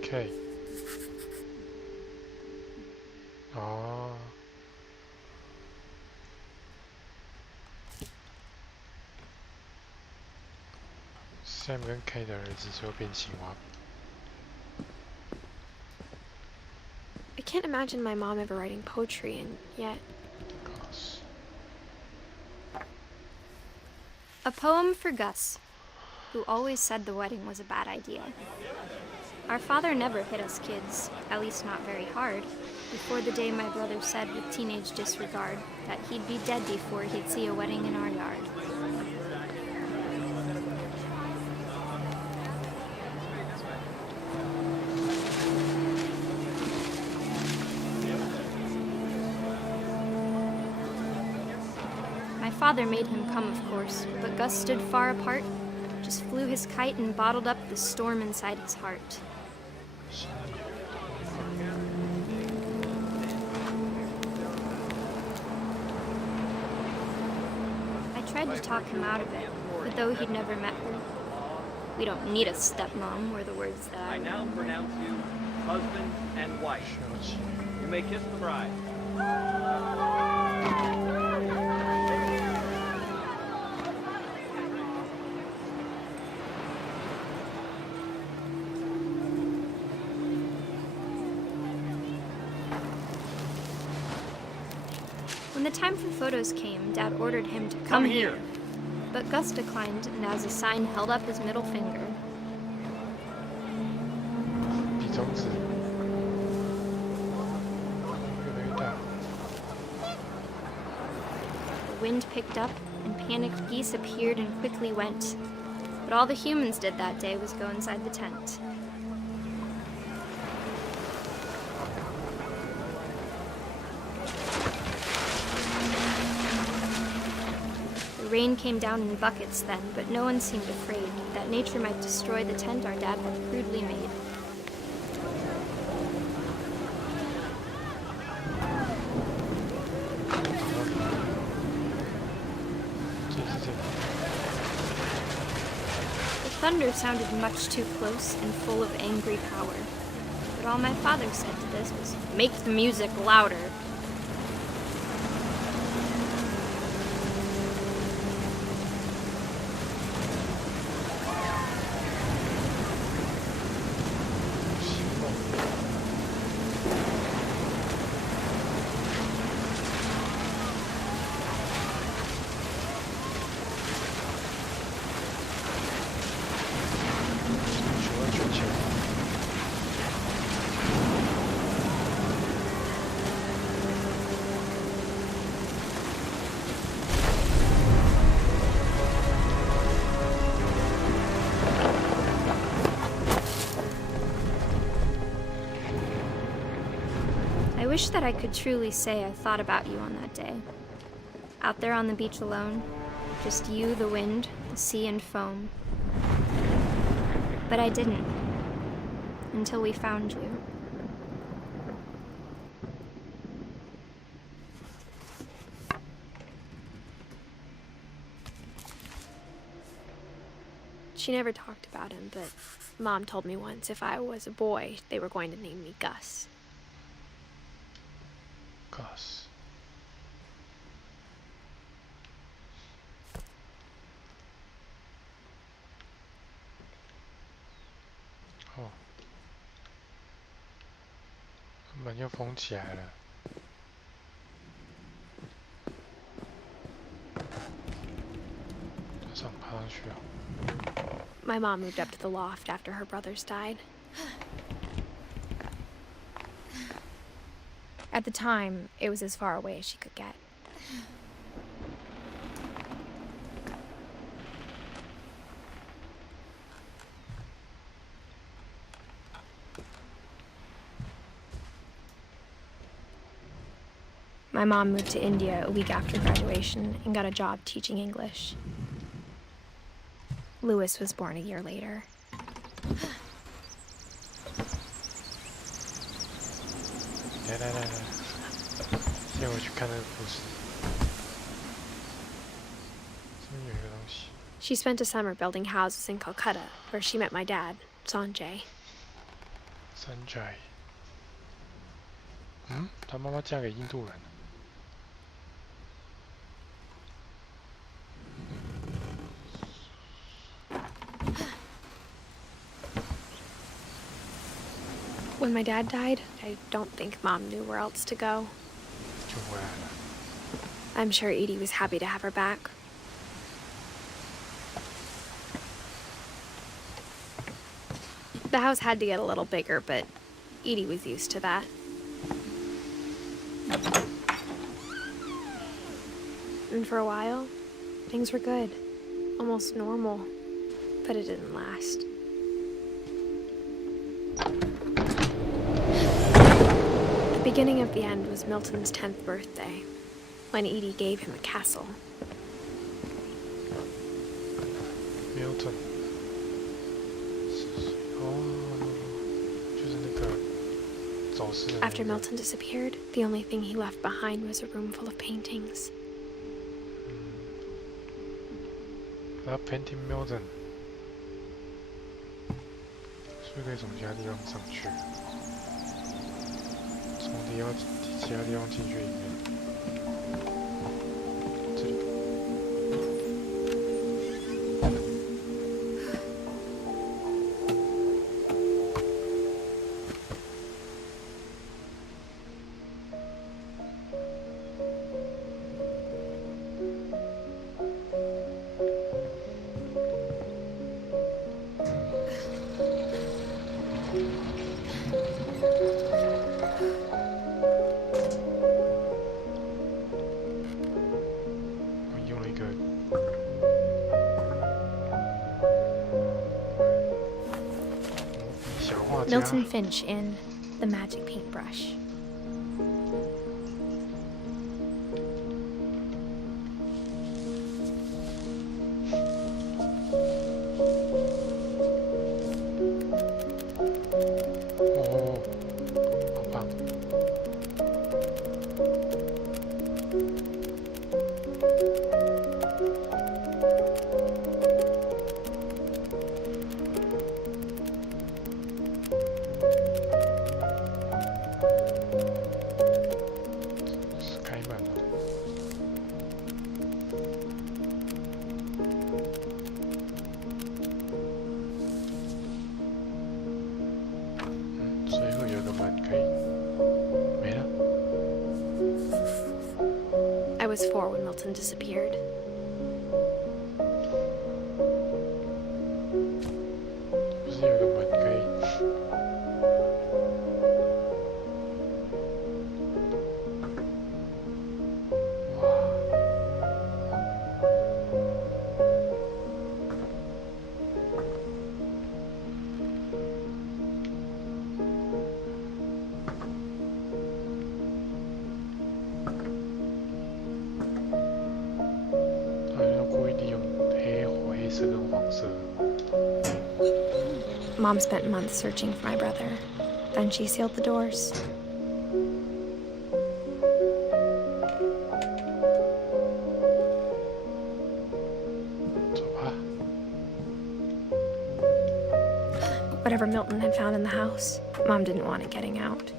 OK。哦。Sam 跟 K 的儿子就变青蛙。 I can't imagine my mom ever writing poetry, and yet... A poem for Gus, who always said the wedding was a bad idea. Our father never hit us kids, at least not very hard, before the day my brother said with teenage disregard that he'd be dead before he'd see a wedding in our yard. My father made him come, of course, but Gus stood far apart, just flew his kite and bottled up the storm inside his heart. I tried to talk him out of it, but though he'd never met her, we don't need a stepmom were the words that I now pronounce you husband and wife. You may kiss the bride. When the time for photos came, Dad ordered him to come here. But Gus declined, and as a sign held up his middle finger. 比中指越来越大。 The wind picked up, and panicked geese appeared and quickly went. But all the humans did that day was go inside the tent. The rain came down in buckets then, but no one seemed afraid that nature might destroy the tent our dad had crudely made. The thunder sounded much too close and full of angry power. But all my father said to this was, "Make the music louder." I wish that I could truly say I thought about you on that day. Out there on the beach alone, just you, the wind, the sea, and foam. But I didn't, until we found you. She never talked about him, but Mom told me once if I was a boy, they were going to name me Gus. Gus. Oh. 门又封起来了。上爬上去啊。 My mom moved up to the loft after her brothers died. At the time, it was as far away as she could get. My mom moved to India a week after graduation and got a job teaching English. Louis was born a year later. 来，先回去看那个故事。这边有一个东西。She spent a summer building houses in Calcutta, where she met my dad, Sanjay. Sanjay. 他妈妈嫁给印度人。 When my dad died, I don't think Mom knew where else to go. I'm sure Edie was happy to have her back. The house had to get a little bigger, but Edie was used to that. And for a while, things were good. Almost normal. But it didn't last. The beginning of the end was Milton's 10th birthday, when Edie gave him a castle. Milton. After Milton disappeared, the only thing he left behind was a room full of paintings. Painting Milton. 是不是可以从其他地方上去？从其他地方进去里面。这里。Milton Finch in The Magic Paintbrush. I was 4 when Milton disappeared. Mom spent months searching for my brother. Then she sealed the doors. whatever Milton had found in the house. Mom didn't want it getting out.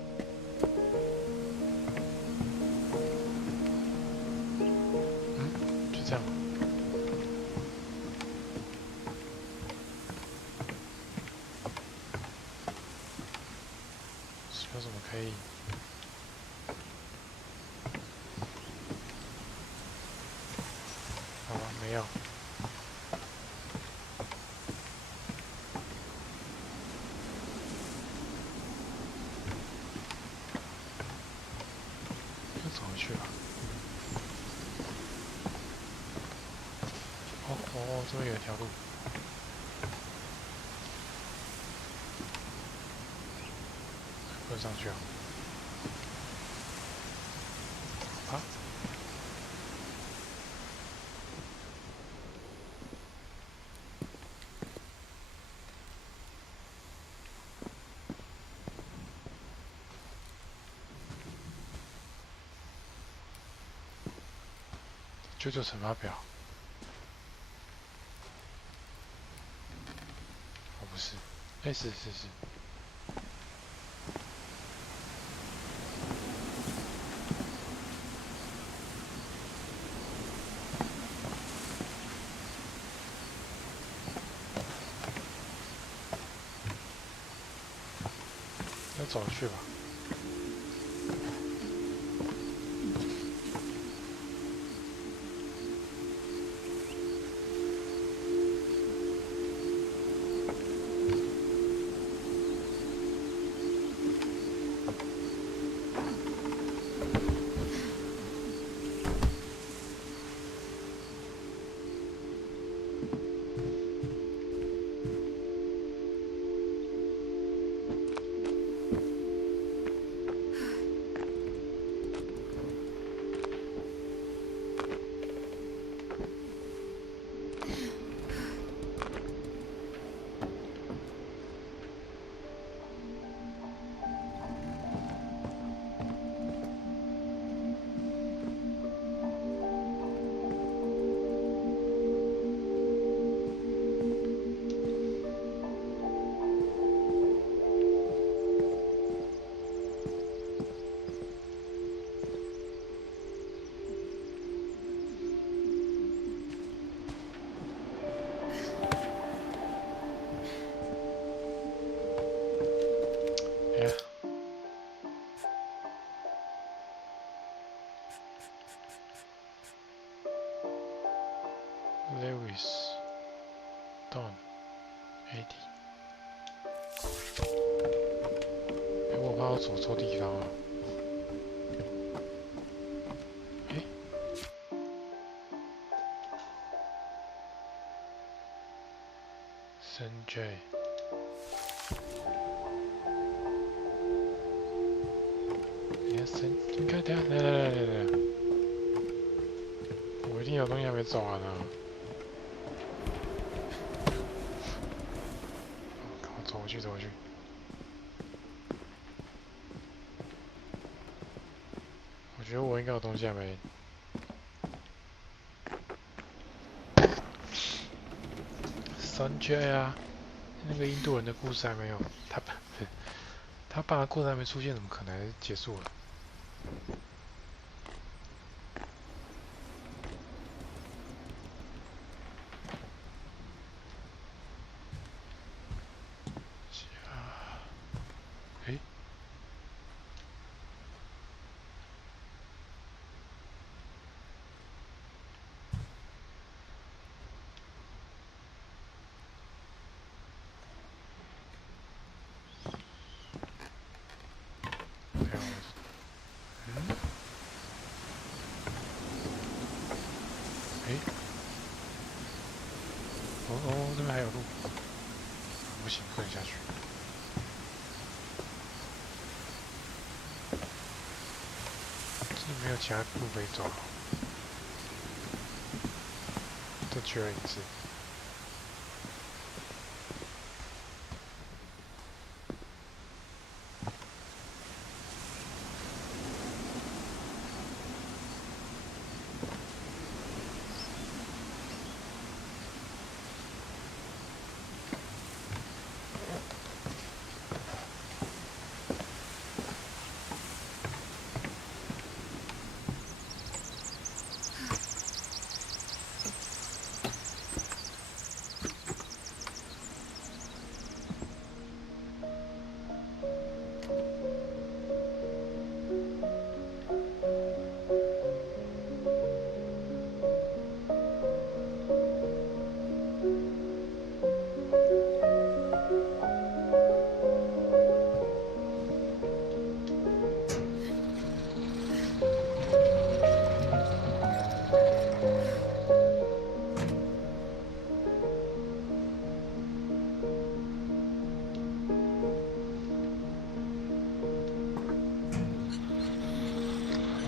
这边有一条路，不能上去啊！啊！救救惩罚表。 不是，哎，是。要走去吧。Lewis, Don, AD。哎，我怕我走错地方了。哎，森 J。应该等下，来，我一定有东西还没走完啊！走回去。我觉得我应该有东西还没。Sanjay 啊，那个印度人的故事还没有，他爸的故事还没出现，怎么可能结束了？这边还有路，不行，不能下去。这没有其他路可以走，再确认一次。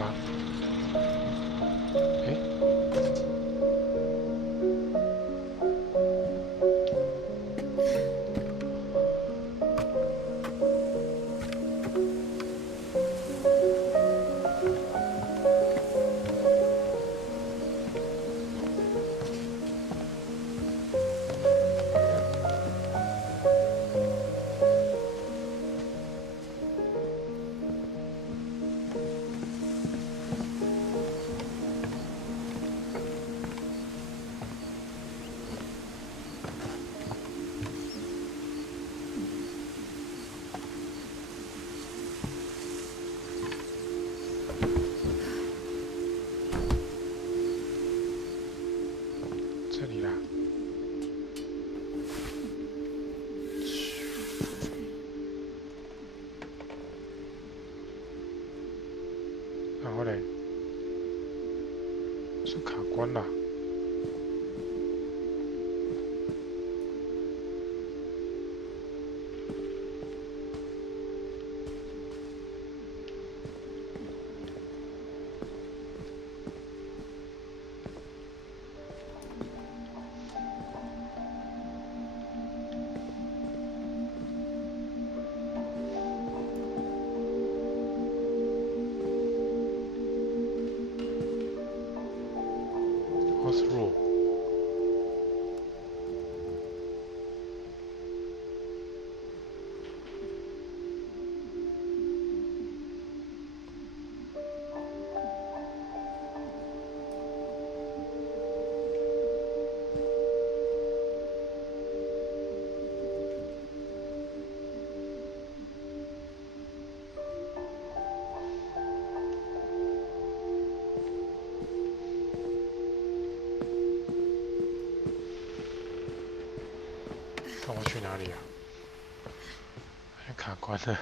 吗？诶，这里啦。然后嘞，是卡关了。What's rule?那我去哪里啊？卡关了。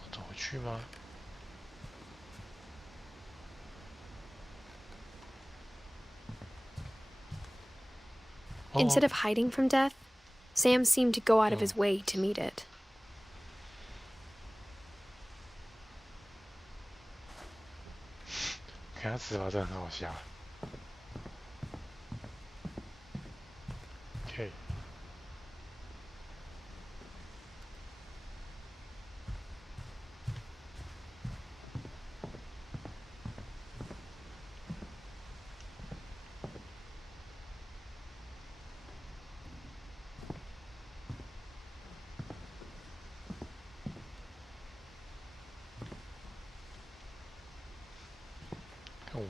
我走回去吗？ Instead of hiding from death, Sam seemed to go out of his way to meet it. 看他死法真的很好笑。OK。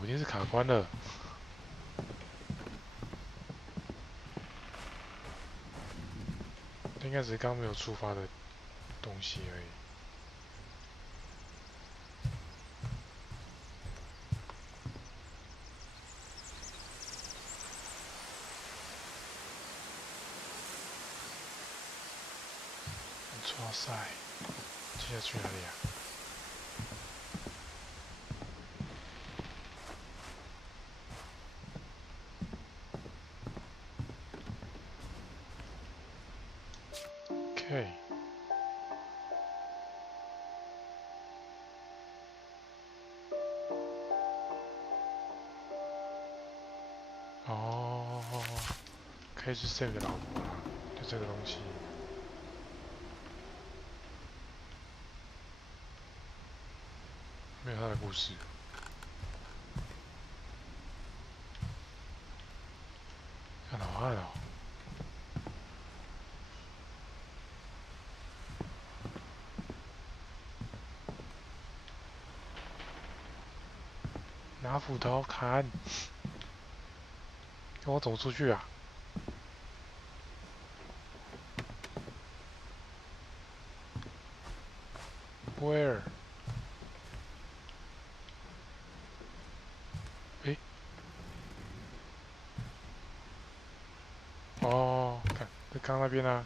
我一定是卡关了。应该只是刚没有触发的东西而已。哇塞，接下来去哪里啊？ OK。哦，可以是 Sam 的老婆啦，就这个东西。没有他的故事。看好暗哦。 拿斧头砍！跟我走出去啊 ？Where？ 诶？哦，看在刚那边啊。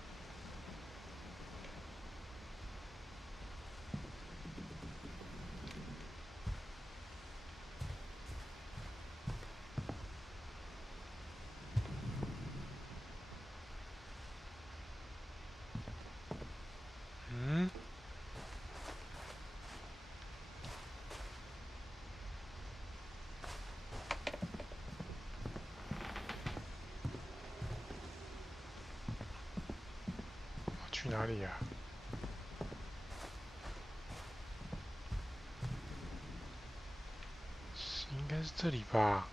哪里呀？应该是这里吧。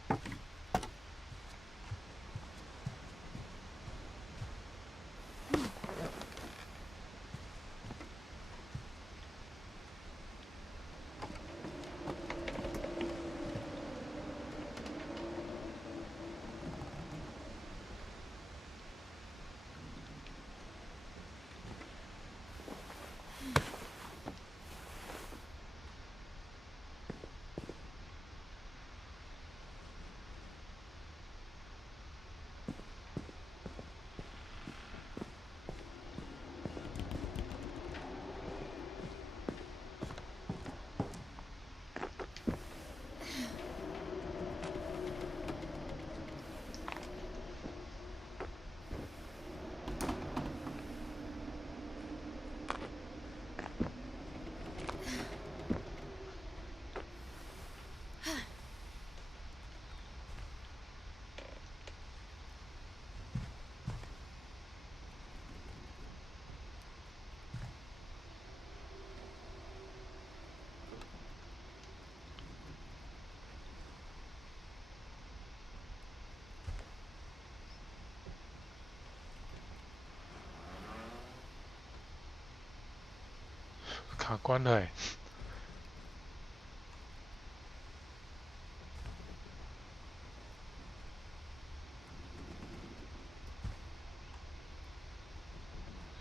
卡关了哎！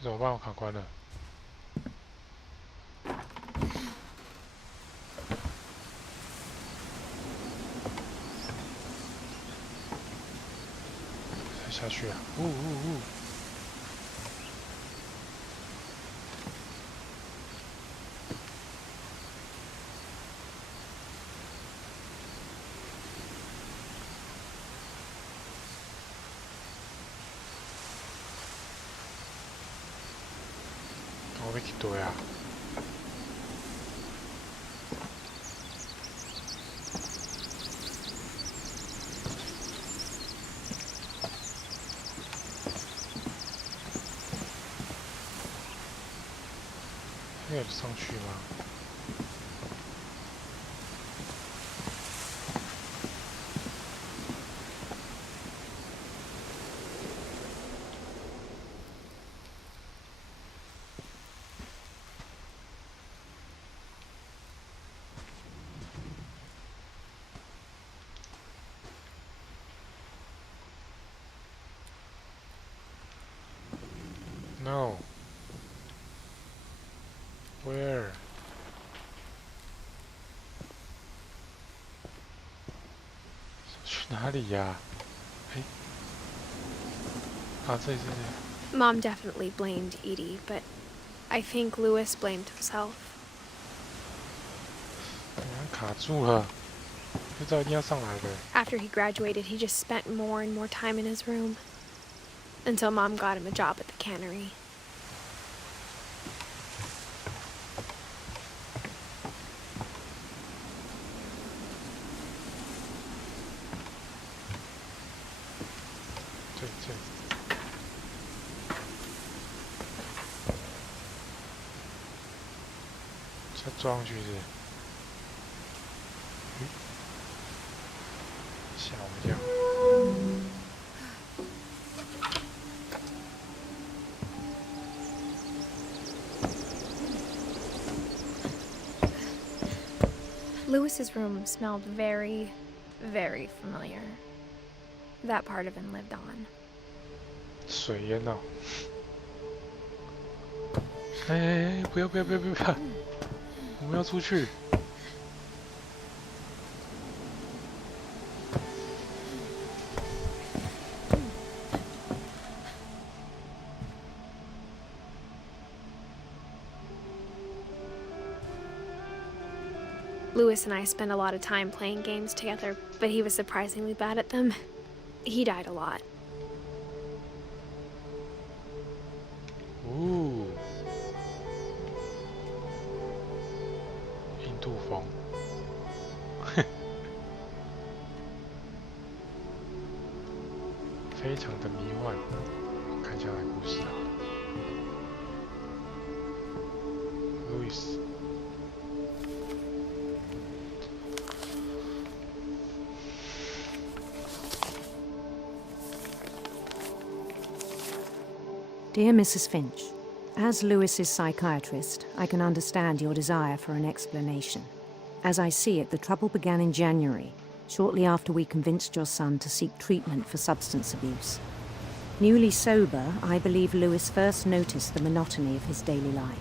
怎么办？我卡关了。再下去啊！我被几多呀？这个上去吗？ No. Where? 去哪里呀？哎，啊，这里。 Mom definitely blamed Edie, but I think Louis blamed himself. 卡住了，不知道一定要上来的。 After he graduated, he just spent more and more time in his room. Until Mom got him a job at the cannery. Just 撞上去是？吓我一跳。 Louis's room smelled very, very familiar. That part of him lived on. 水烟哦！哎，不要！我们要出去。Louis and I spent a lot of time playing games together, but he was surprisingly bad at them. He died a lot. Ooh. 印度风。非常的迷幻。看一下他的故事啊。Louis。Dear Mrs. Finch, as Lewis's psychiatrist, I can understand your desire for an explanation. As I see it, the trouble began in January, shortly after we convinced your son to seek treatment for substance abuse. Newly sober, I believe Lewis first noticed the monotony of his daily life.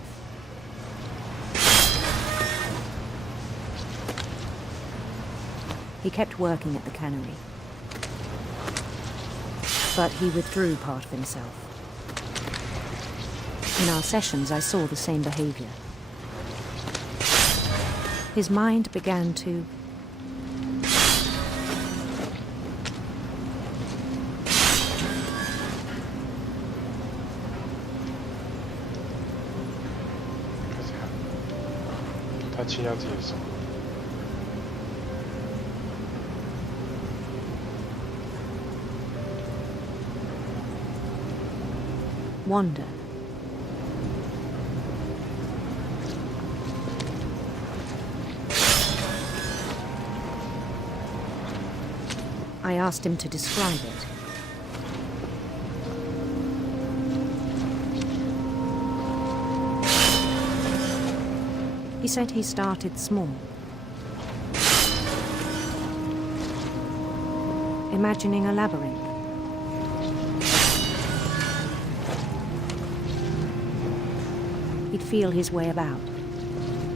He kept working at the cannery, but he withdrew part of himself. In our sessions, I saw the same behavior. His mind began to wander. I asked him to describe it. He said he started small, imagining a labyrinth. He'd feel his way about,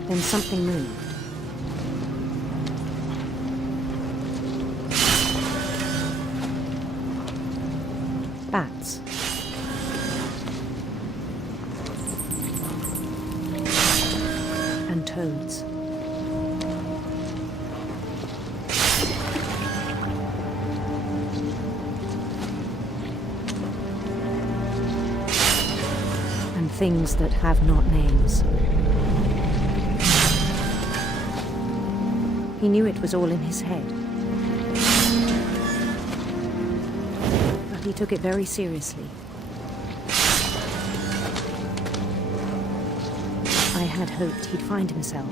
then something moved. Bats. And toads. And things that have not names. He knew it was all in his head. He took it very seriously. I had hoped he'd find himself.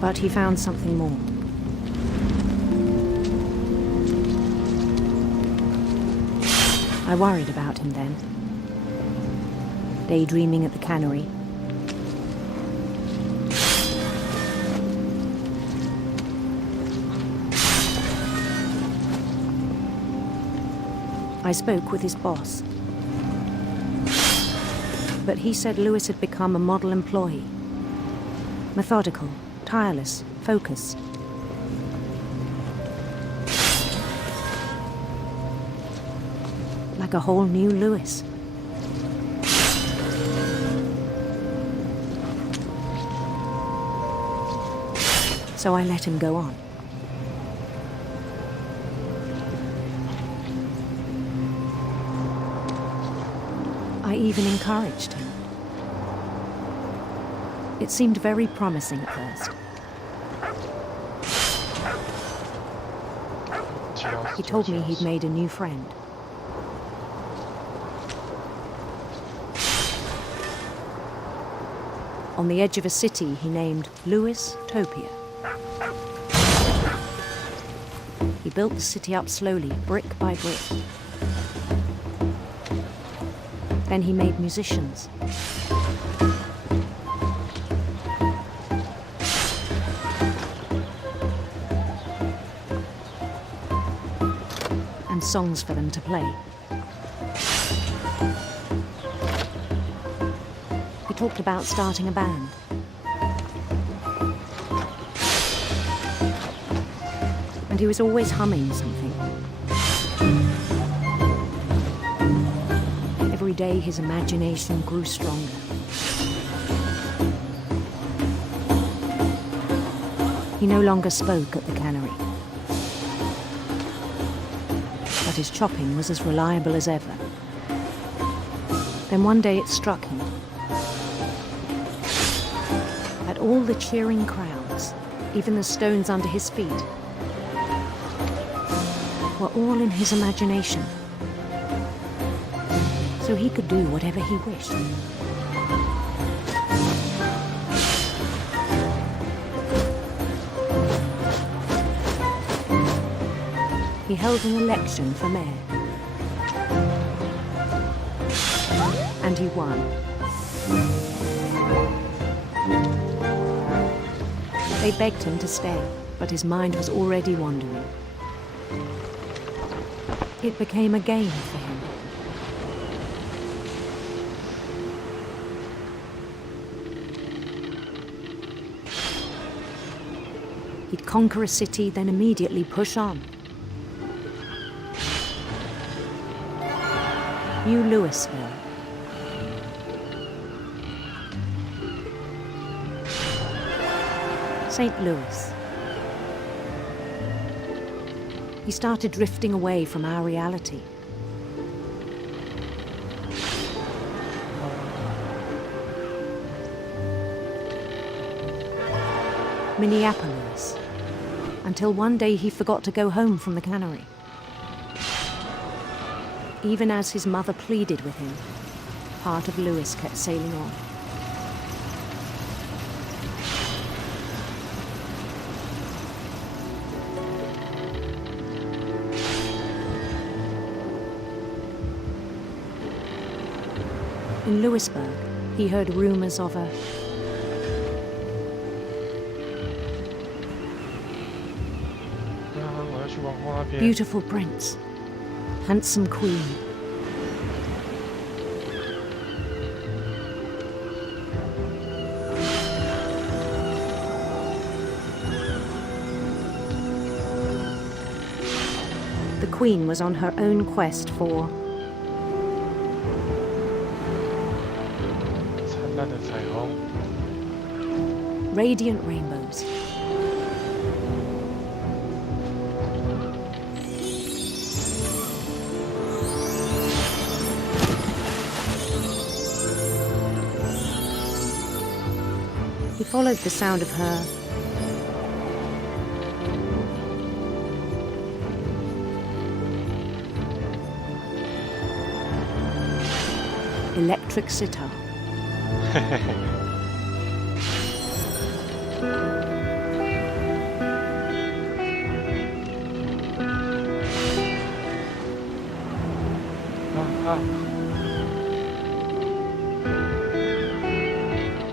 But he found something more. I worried about him then. Daydreaming at the cannery. I spoke with his boss, but he said Lewis had become a model employee. Methodical, tireless, focused. Like a whole new Lewis. So I let him go on. I even encouraged him. It seemed very promising at first. He told me he'd made a new friend. On the edge of a city he named Lewis Topia. He built the city up slowly, brick by brick. Then he made musicians. And songs for them to play. He talked about starting a band. And he was always humming something. Every day his imagination grew stronger. He no longer spoke at the cannery. But his chopping was as reliable as ever. Then one day it struck him. At all the cheering crowds, even the stones under his feet, were all in his imagination, so he could do whatever he wished. He held an election for mayor, and he won. They begged him to stay, but his mind was already wandering. It became a game for him. He'd conquer a city, then immediately push on. New Louisville. St. Louis. He started drifting away from our reality. Minneapolis. Until one day he forgot to go home from the cannery. Even as his mother pleaded with him, part of Louis kept sailing on. In Louisburg, he heard rumors of a beautiful prince, handsome queen. The queen was on her own quest for radiant rainbows. He followed the sound of her electric sitar.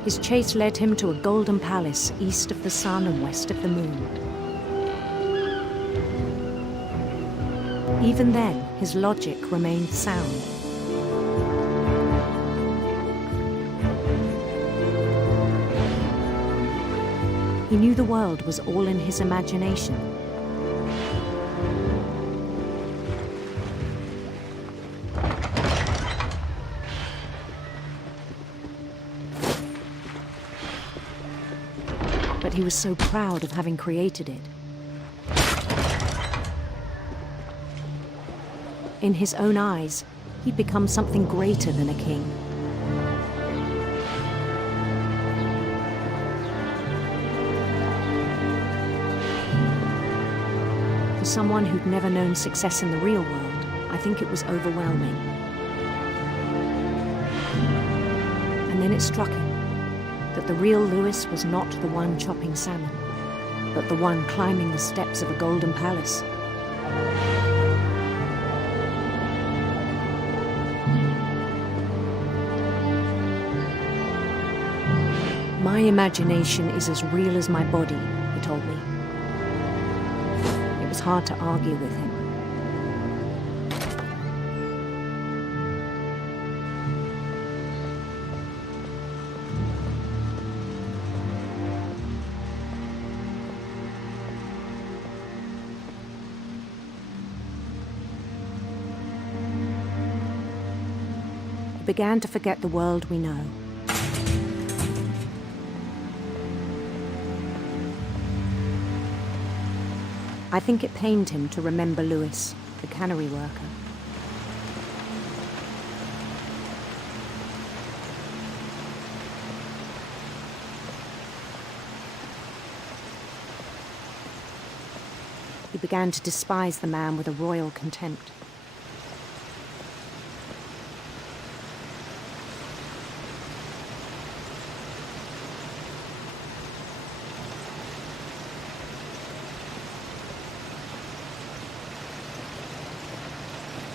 His chase led him to a golden palace east of the sun and west of the moon. Even then, his logic remained sound. He knew the world was all in his imagination. But he was so proud of having created it. In his own eyes, he'd become something greater than a king. For someone who'd never known success in the real world, I think it was overwhelming. And then it struck him that the real Louis was not the one chopping salmon, but the one climbing the steps of a golden palace. My imagination is as real as my body, he told me. It was hard to argue with him. He began to forget the world we know. I think it pained him to remember Louis, the cannery worker. he began to despise the man with a royal contempt.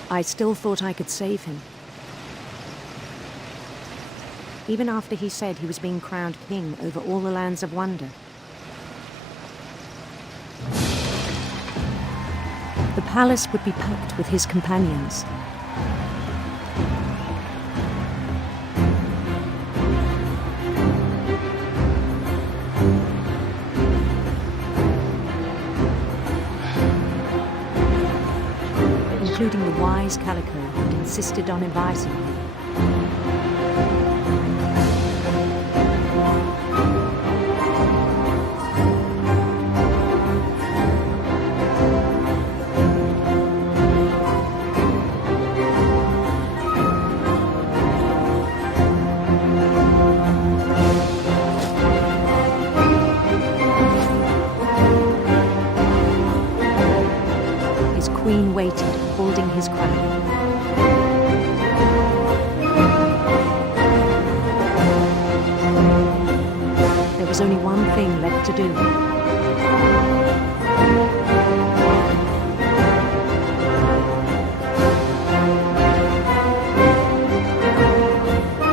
I still thought I could save him. Even after he said he was being crowned king over all the lands of wonder. The palace would be packed with his companions. Including the wise Calico who had insisted on advising me. His queen waited, holding his crown. There was only one thing left to do.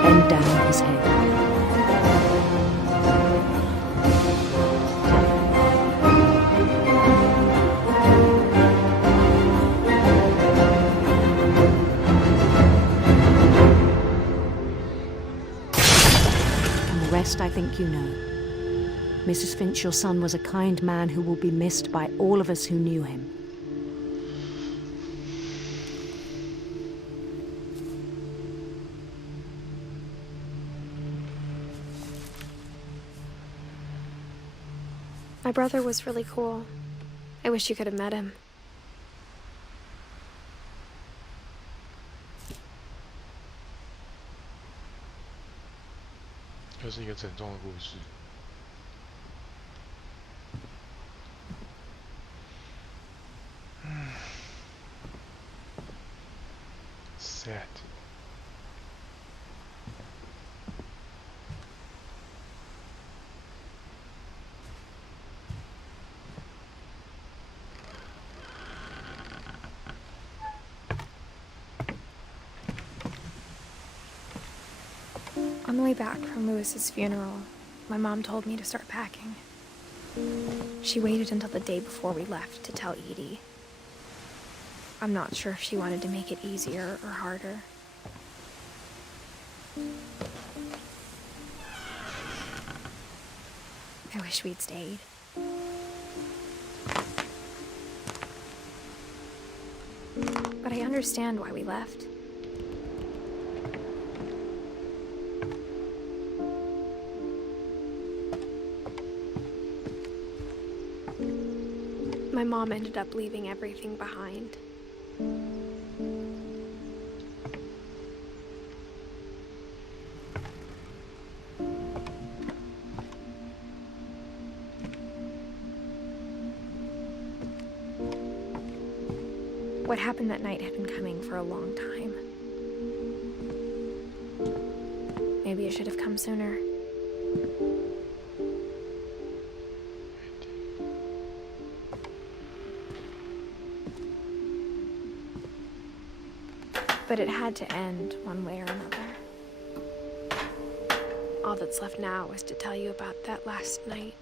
Bend down his head. I think you know. Mrs. Finch, your son was a kind man who will be missed by all of us who knew him. My brother was really cool. I wish you could have met him. 又是一个沉重的故事。Sad. On the way back from Lewis's funeral, my mom told me to start packing. She waited until the day before we left to tell Edie. I'm not sure if she wanted to make it easier or harder. I wish we'd stayed. But I understand why we left. My mom ended up leaving everything behind. What happened that night had been coming for a long time. Maybe it should have come sooner. But it had to end one way or another. All that's left now is to tell you about that last night.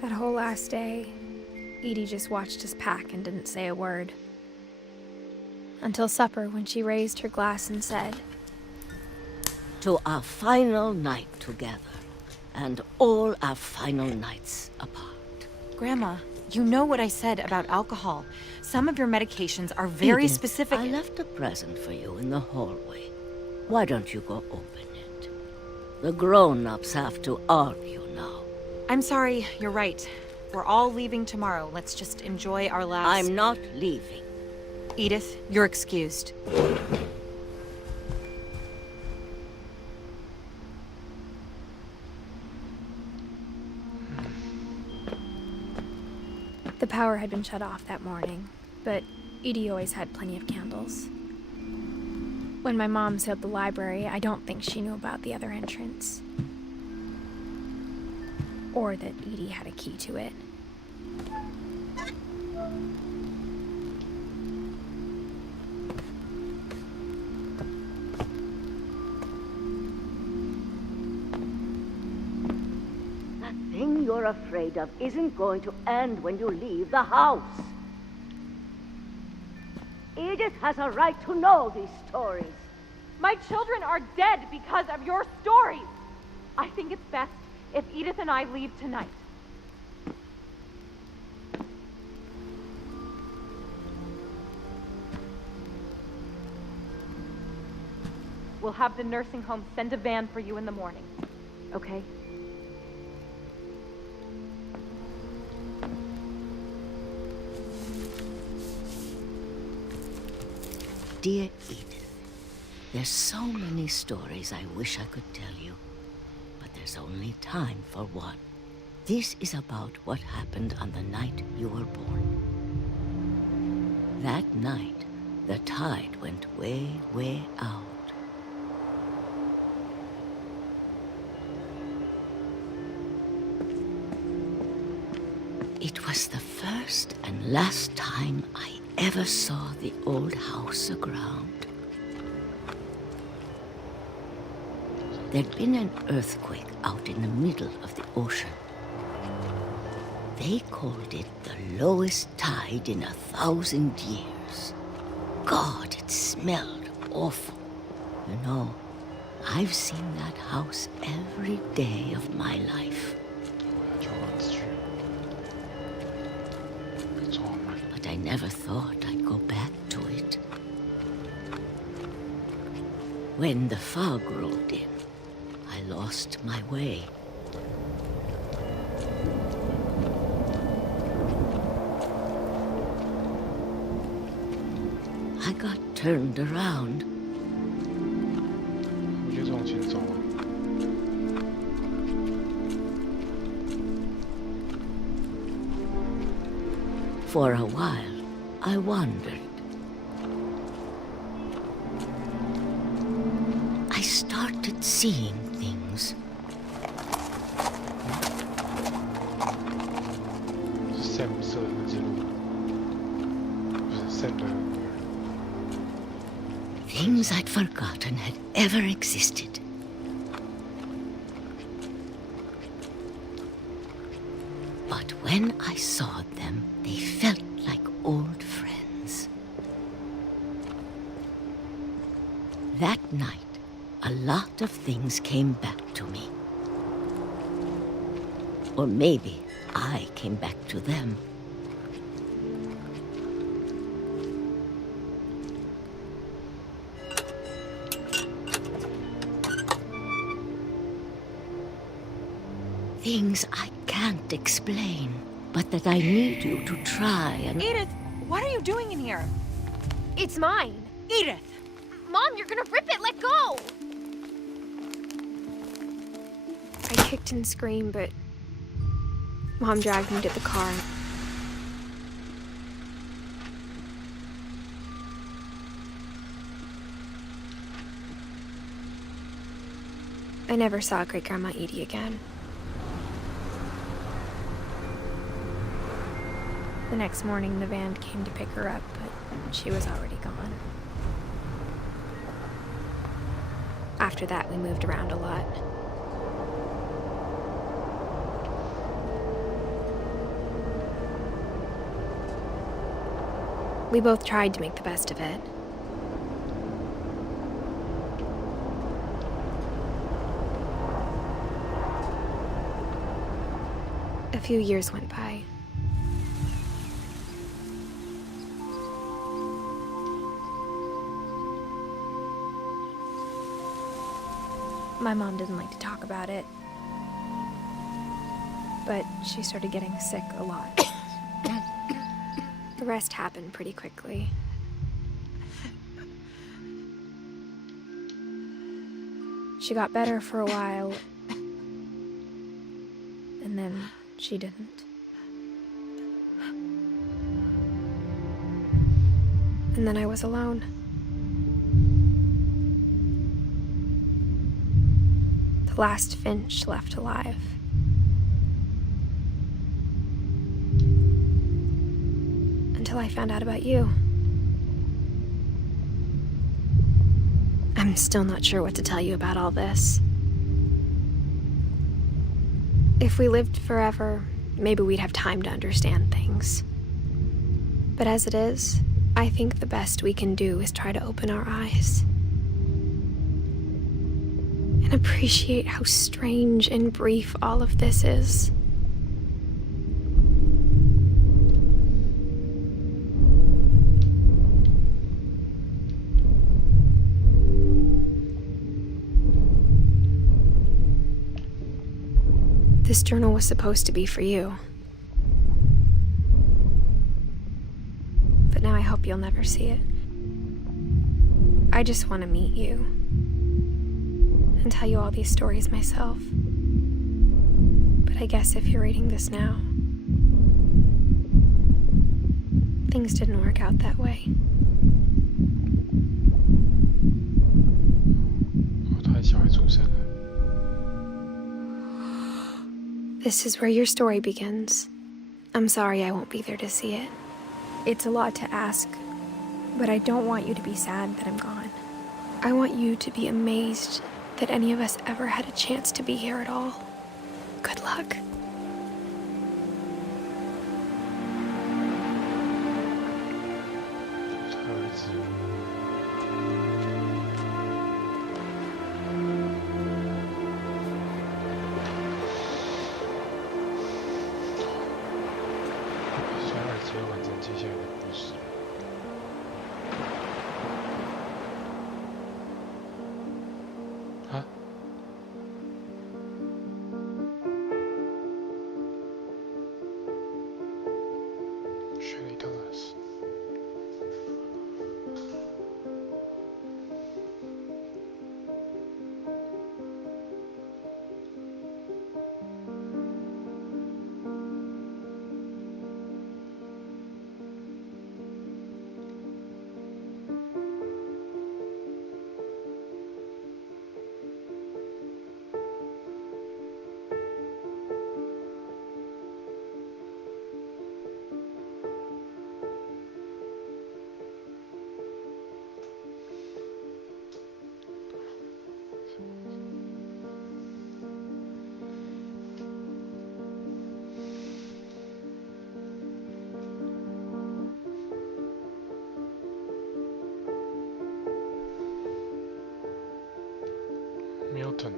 That whole last day, Edie just watched us pack and didn't say a word. Until supper, when she raised her glass and said, "To our final night together, and all our final nights apart." Grandma, you know what I said about alcohol. Some of your medications are very Edith, specific. I left a present for you in the hallway. Why don't you go open it? The grown-ups have to argue now. I'm sorry, you're right. We're all leaving tomorrow. Let's just enjoy our last... I'm not leaving. Edith, you're excused. The power had been shut off that morning, but Edie always had plenty of candles. When my mom sealed the library, I don't think she knew about the other entrance. Or that Edie had a key to it. That thing you're afraid of isn't going to end when you leave the house. Edith has a right to know these stories. My children are dead because of your stories. I think it's best if Edith and I leave tonight. We'll have the nursing home send a van for you in the morning, okay? Dear Edith, there's so many stories I wish I could tell you, but there's only time for one. This is about what happened on the night you were born. That night, the tide went way, way out. It was the first and last time I ever saw the old house aground. There'd been an earthquake out in the middle of the ocean. They called it the lowest tide in 1,000 years. God, it smelled awful. You know, I've seen that house every day of my life. But I never thought I'd go back to it. When the fog rolled in, I lost my way. I got turned around. For a while, I wandered. I started seeing things. Things I'd forgotten had ever existed. But when I saw them, they felt like old friends. That night, a lot of things came back to me. Or maybe I came back to them. Things I can't explain, but that I need you to try and... Edith, what are you doing in here? It's mine. Edith! Mom, you're gonna rip it! Let go! I kicked and screamed, but Mom dragged me to the car. I never saw Great-Grandma Edie again. The next morning, the van came to pick her up, but she was already gone. After that, we moved around a lot. We both tried to make the best of it. A few years went by. My mom didn't like to talk about it, but she started getting sick a lot. The rest happened pretty quickly. She got better for a while, and then she didn't. And then I was alone. The last Finch left alive. Until I found out about you. I'm still not sure what to tell you about all this. If we lived forever, maybe we'd have time to understand things. But as it is, I think the best we can do is try to open our eyes. And appreciate how strange and brief all of this is. This journal was supposed to be for you. But now I hope you'll never see it. I just want to meet you and tell you all these stories myself. But I guess if you're reading this now, things didn't work out that way. This is where your story begins. I'm sorry I won't be there to see it. It's a lot to ask, but I don't want you to be sad that I'm gone. I want you to be amazed that any of us ever had a chance to be here at all. Good luck. Milton.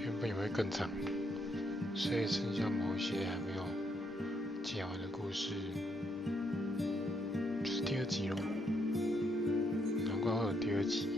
原本也会更长，所以剩下某一些还没有讲完的故事，就是第二集咯。难怪会有第二集。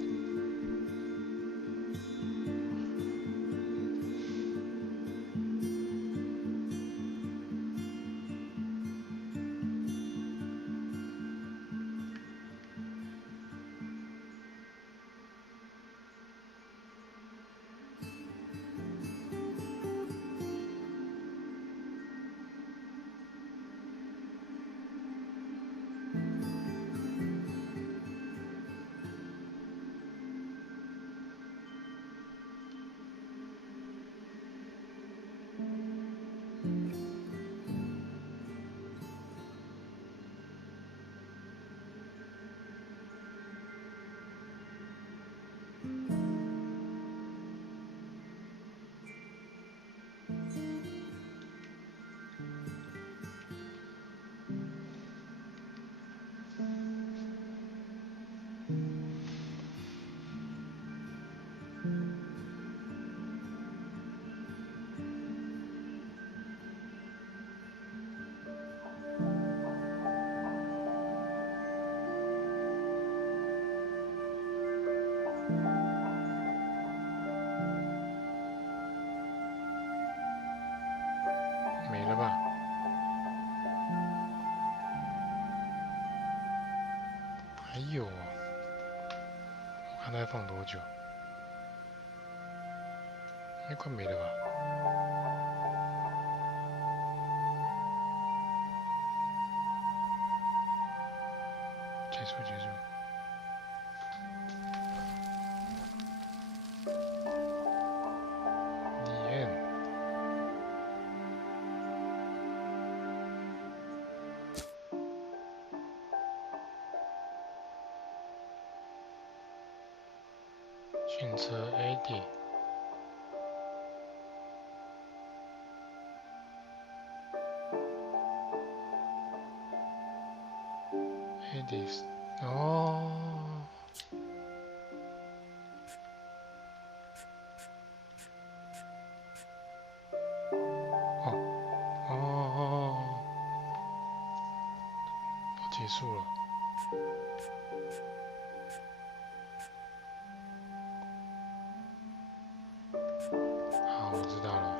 放多久？应该快没了吧？结束。选择 AD。AD 哦。都结束了。好，我知道了。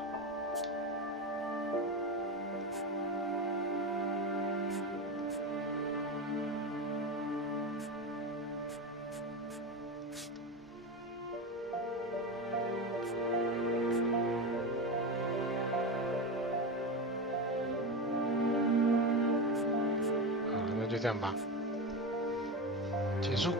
好，那就这样吧，结束。